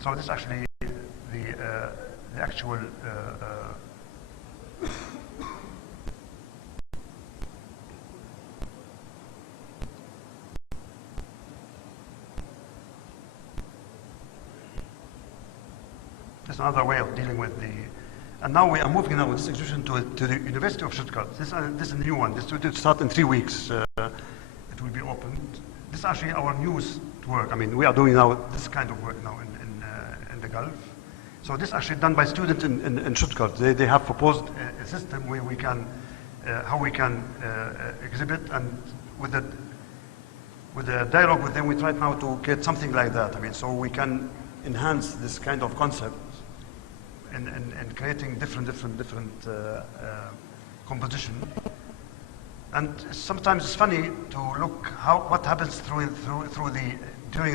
So this is actually the actual There's another way of dealing with the, and now we are moving now with this exhibition to the University of Stuttgart. This is a new one. This will start in 3 weeks. It will be opened. This is actually our new work. I mean, we are doing now this kind of work now in the Gulf. So this is actually done by students in Stuttgart. They have proposed a system where we can, how we can exhibit, and with the dialogue with them, we try now to get something like that. I mean, so we can enhance this kind of concept in creating different composition. And sometimes it's funny to look what happens during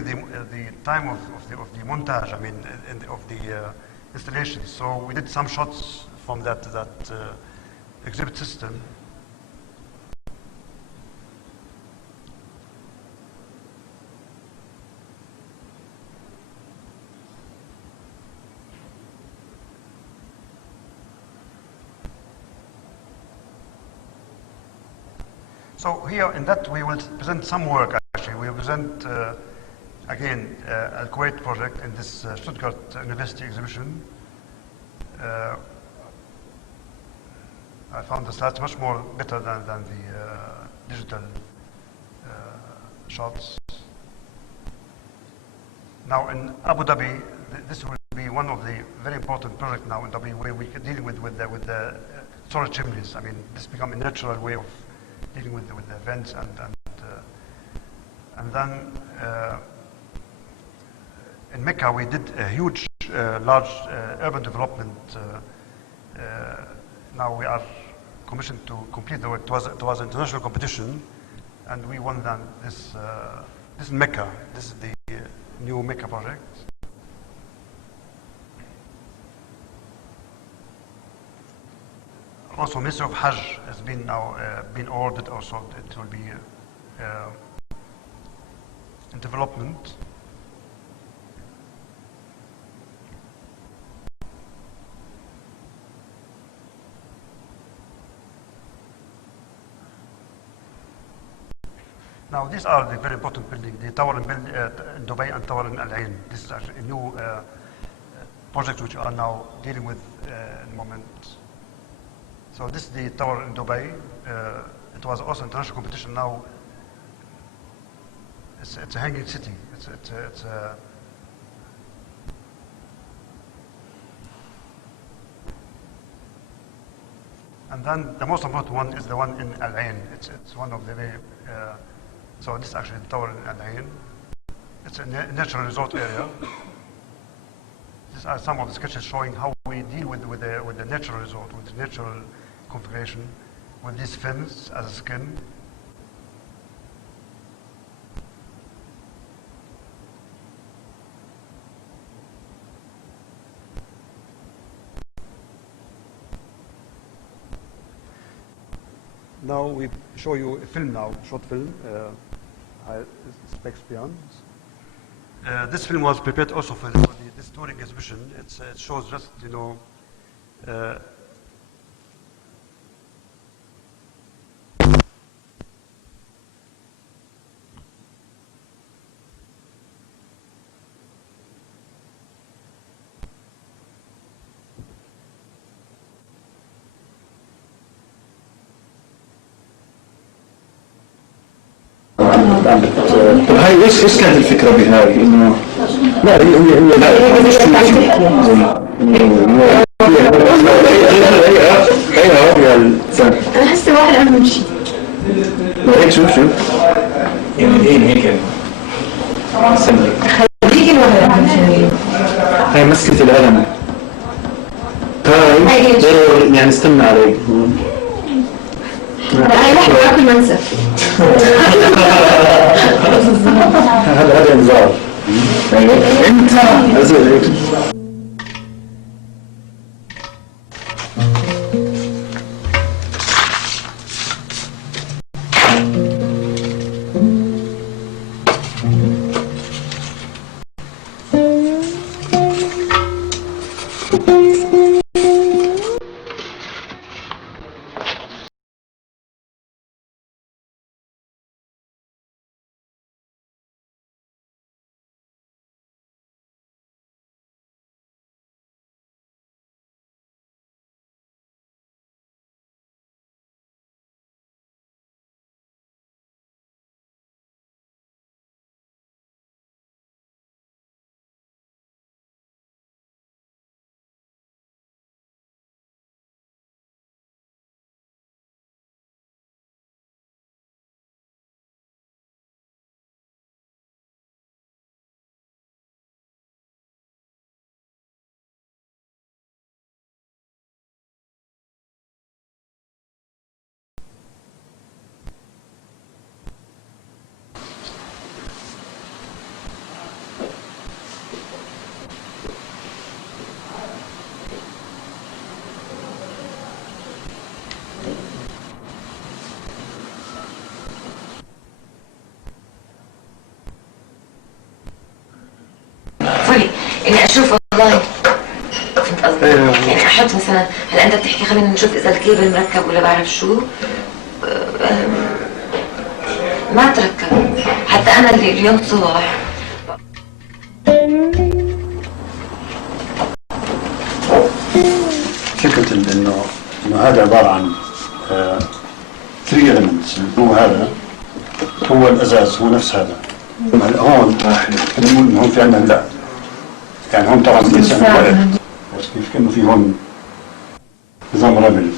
the time of the montage. I mean, of the installation. So we did some shots from that exhibit system. So here in that we will present some work actually. We will present again a Kuwait project in this Stuttgart University exhibition. I found the slides much more better than the digital shots. Now in Abu Dhabi, this will be one of the very important projects now in Dhabi where we can deal with the storage chimneys. I mean, this become a natural way of dealing with the vents and then in Mecca we did a huge, large urban development. Now we are commissioned to complete the work. It was an international competition, and we won then this. This is Mecca. This is the new Mecca project. Also, Minister of Hajj has been now been ordered. Also, it will be in development. Now, these are the very important buildings, the tower in Dubai and tower in Al Ain. This is actually a new project which we are now dealing with in the moment. So this is the tower in Dubai. It was also international competition. Now it's a hanging city. It's and then the most important one is the one in Al Ain. It's one of the very so this is actually the tower in Al Ain. It's a natural resort area. These are some of the sketches showing how we deal with the natural resort, with the natural configuration, with these fins as a skin. Now we show you a film now, short film, Specs Beyond. This film was prepared also for this touring exhibition. It shows just, you know, طب هاي ايش كانت الفكره بهاي انه لا هي لا مش انا حاسه واحد اهم شيء هيك شوف يعني هيك خليك الواحد اهم شيء هاي مسكه القلم هاي يعني استنى علي هاي واحد باكل منسف هذا انذار انت لي اني اشوف والله. فهمت قصدي؟ يعني احط مثلا، هلا انت بتحكي خلينا نشوف اذا الكيبل مركب ولا بعرف شو. ما تركب حتى انا اللي اليوم الصبح فكرة انه هذا عبارة عن 3 elements. هو هذا، هو الازاز، هو نفس هذا. هلا هون نقول هون في عندنا لا، يعني هون طبعا في وقت، بس كيف كأنه في هون نظام رمل.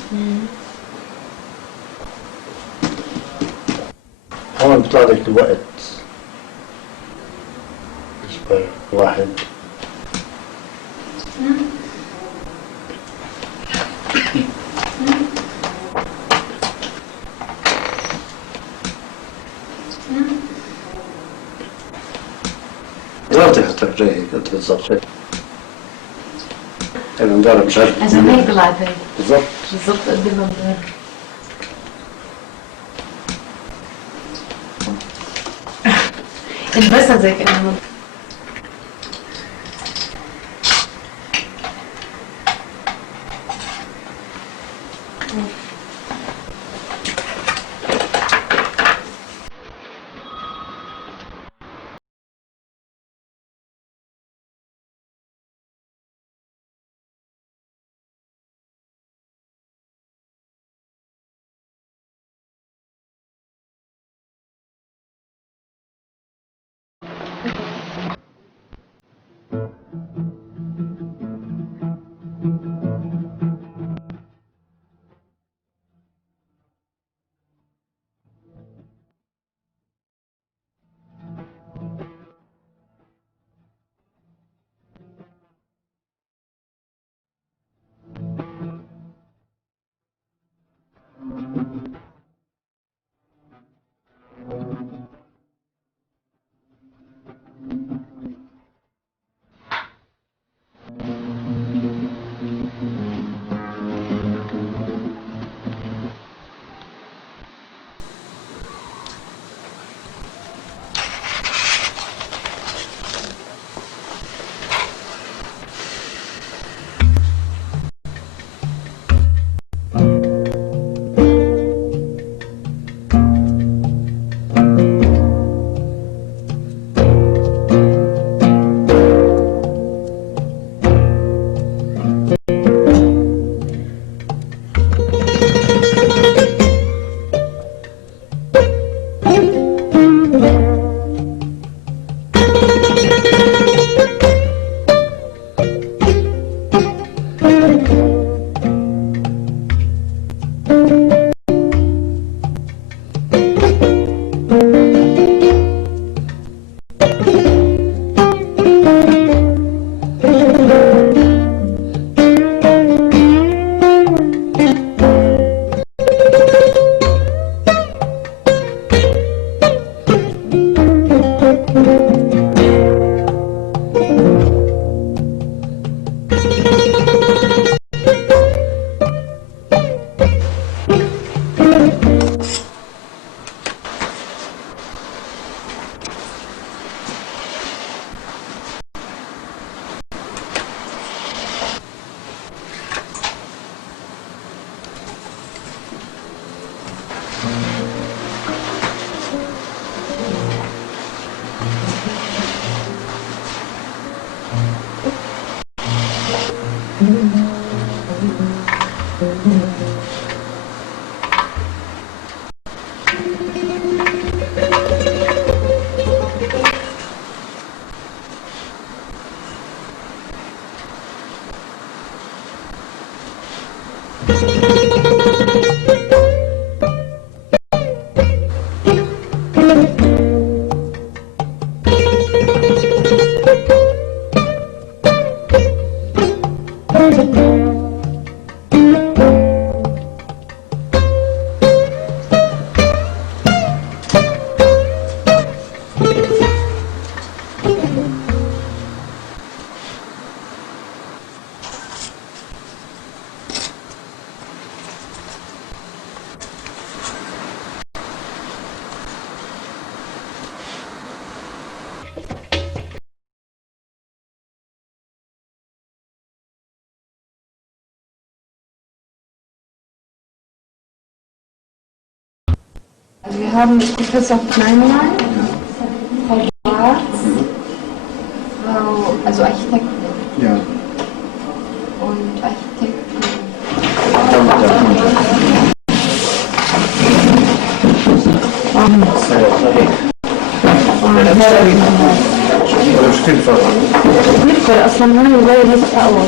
هون بيطلع لك الوقت بالنسبة 1. ضغطي حتى رجعي قلت بالضبط هيك. انا مدرب مش عارف عشان هيك طلعت هيك بالضبط قد المنظر. البسها زي كأنه Wir haben Professor Kleinmann, Frau Barth, also Architektin Ja. und Architektin. مش كيف ندخل اصلا هون زي لسه اول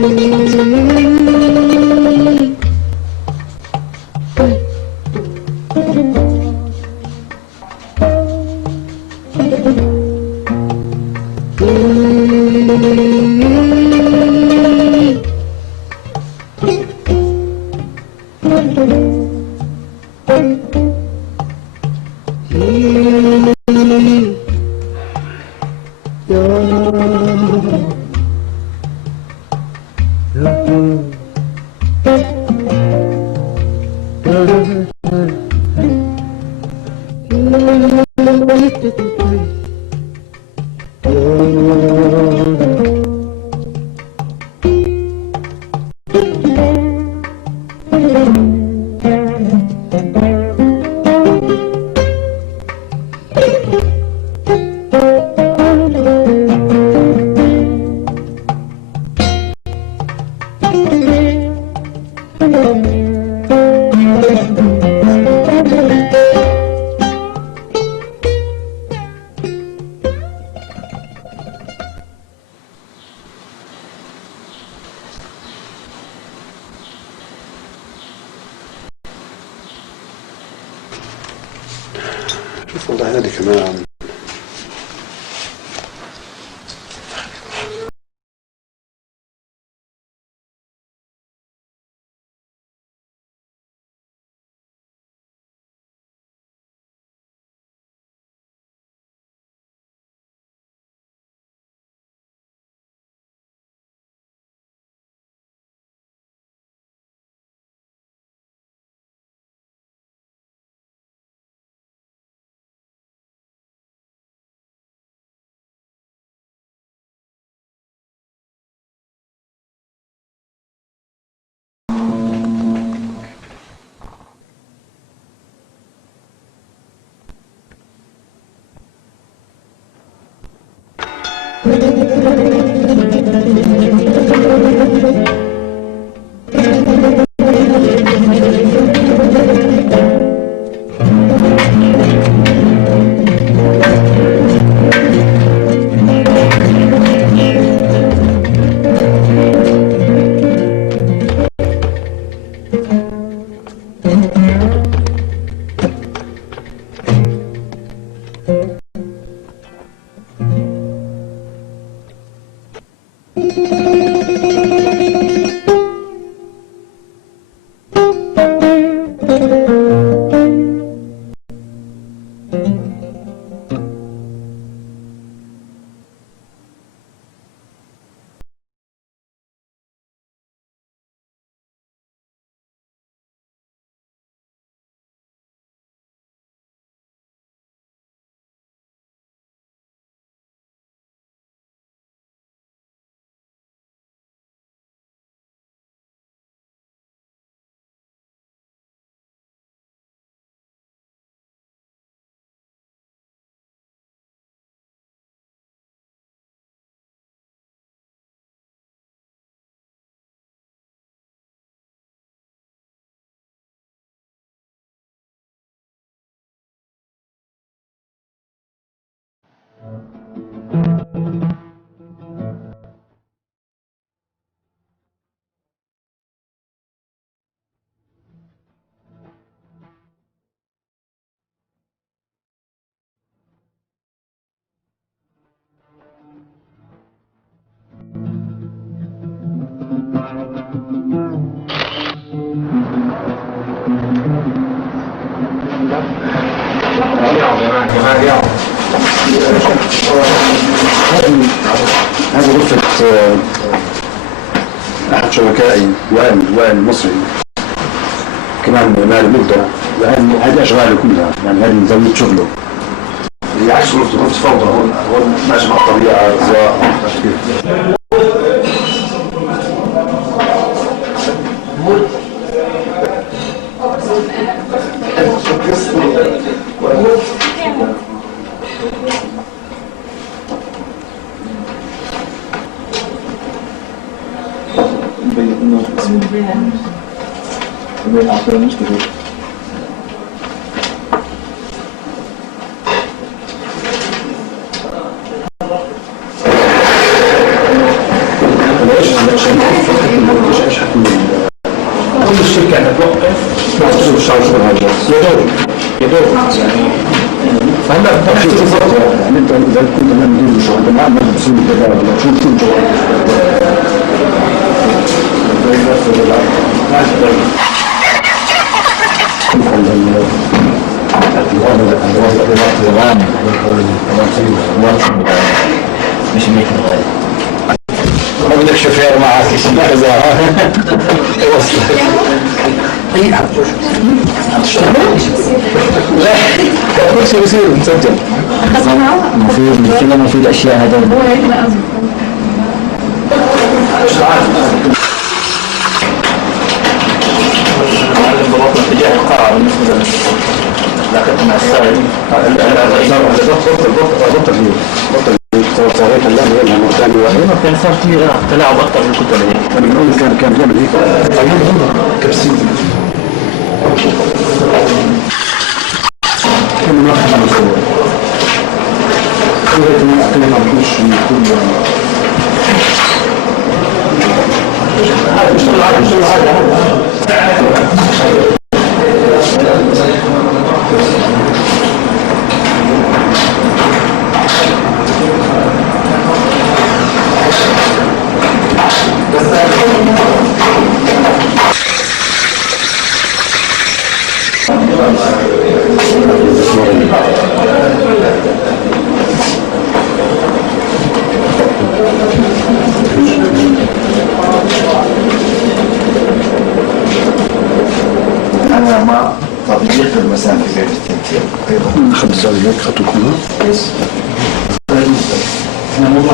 شوف والله هذه كمان هذه غرفة أحد شركائي وائل مصري كمان مالي مبدع، هذه أشغاله كلها، يعني هذه زاوية شغله. هي عكس غرفة فوضى، هون ماشي مع الطبيعة رزاق كيف كل الشركة هتوقف ما تصير الشعب هذا يا دوب يعني فهلا بتحكي بالضبط يعني انت اذا كنت انا مدير مشروع انت ما بتصير الجدار ولا شو مش ميك ما بدك شوفير معك شيء كذا وصلك لا كل شيء بيصير مسجل مفيد كله مفيد اشياء هذول ضبطنا اتجاه القاعة بالنسبة لكن مع السائل صارت اللعبة هي المكان الواحد كان صار في تلاعب أكثر من الكتب هيك أنا بنقول كان بيعمل هيك كبسين كان ناخذ على الصور كل ما أكلنا بنخش كل أنا مع تضييق المسافة بين التنتين أيضا ناخذ الزاوية خطوة كلها يس أنا موضوع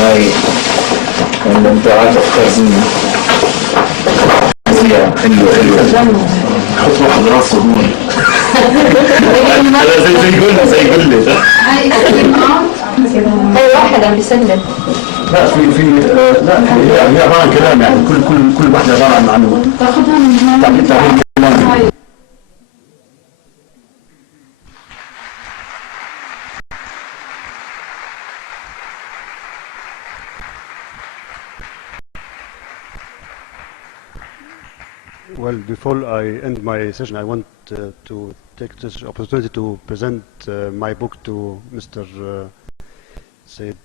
هاي الممتعات الخزينة حلوة حط واحد راسه هون زي قلة هاي واحد عم بيسلم لا في لا هي عبارة عن كلام يعني كل واحدة عبارة عن تاخذها من تعبير كلام Well, before I end my session, I want to take this opportunity to present my book to Mr. Said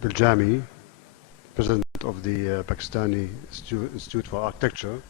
Biljami, President of the Pakistani Institute for Architecture.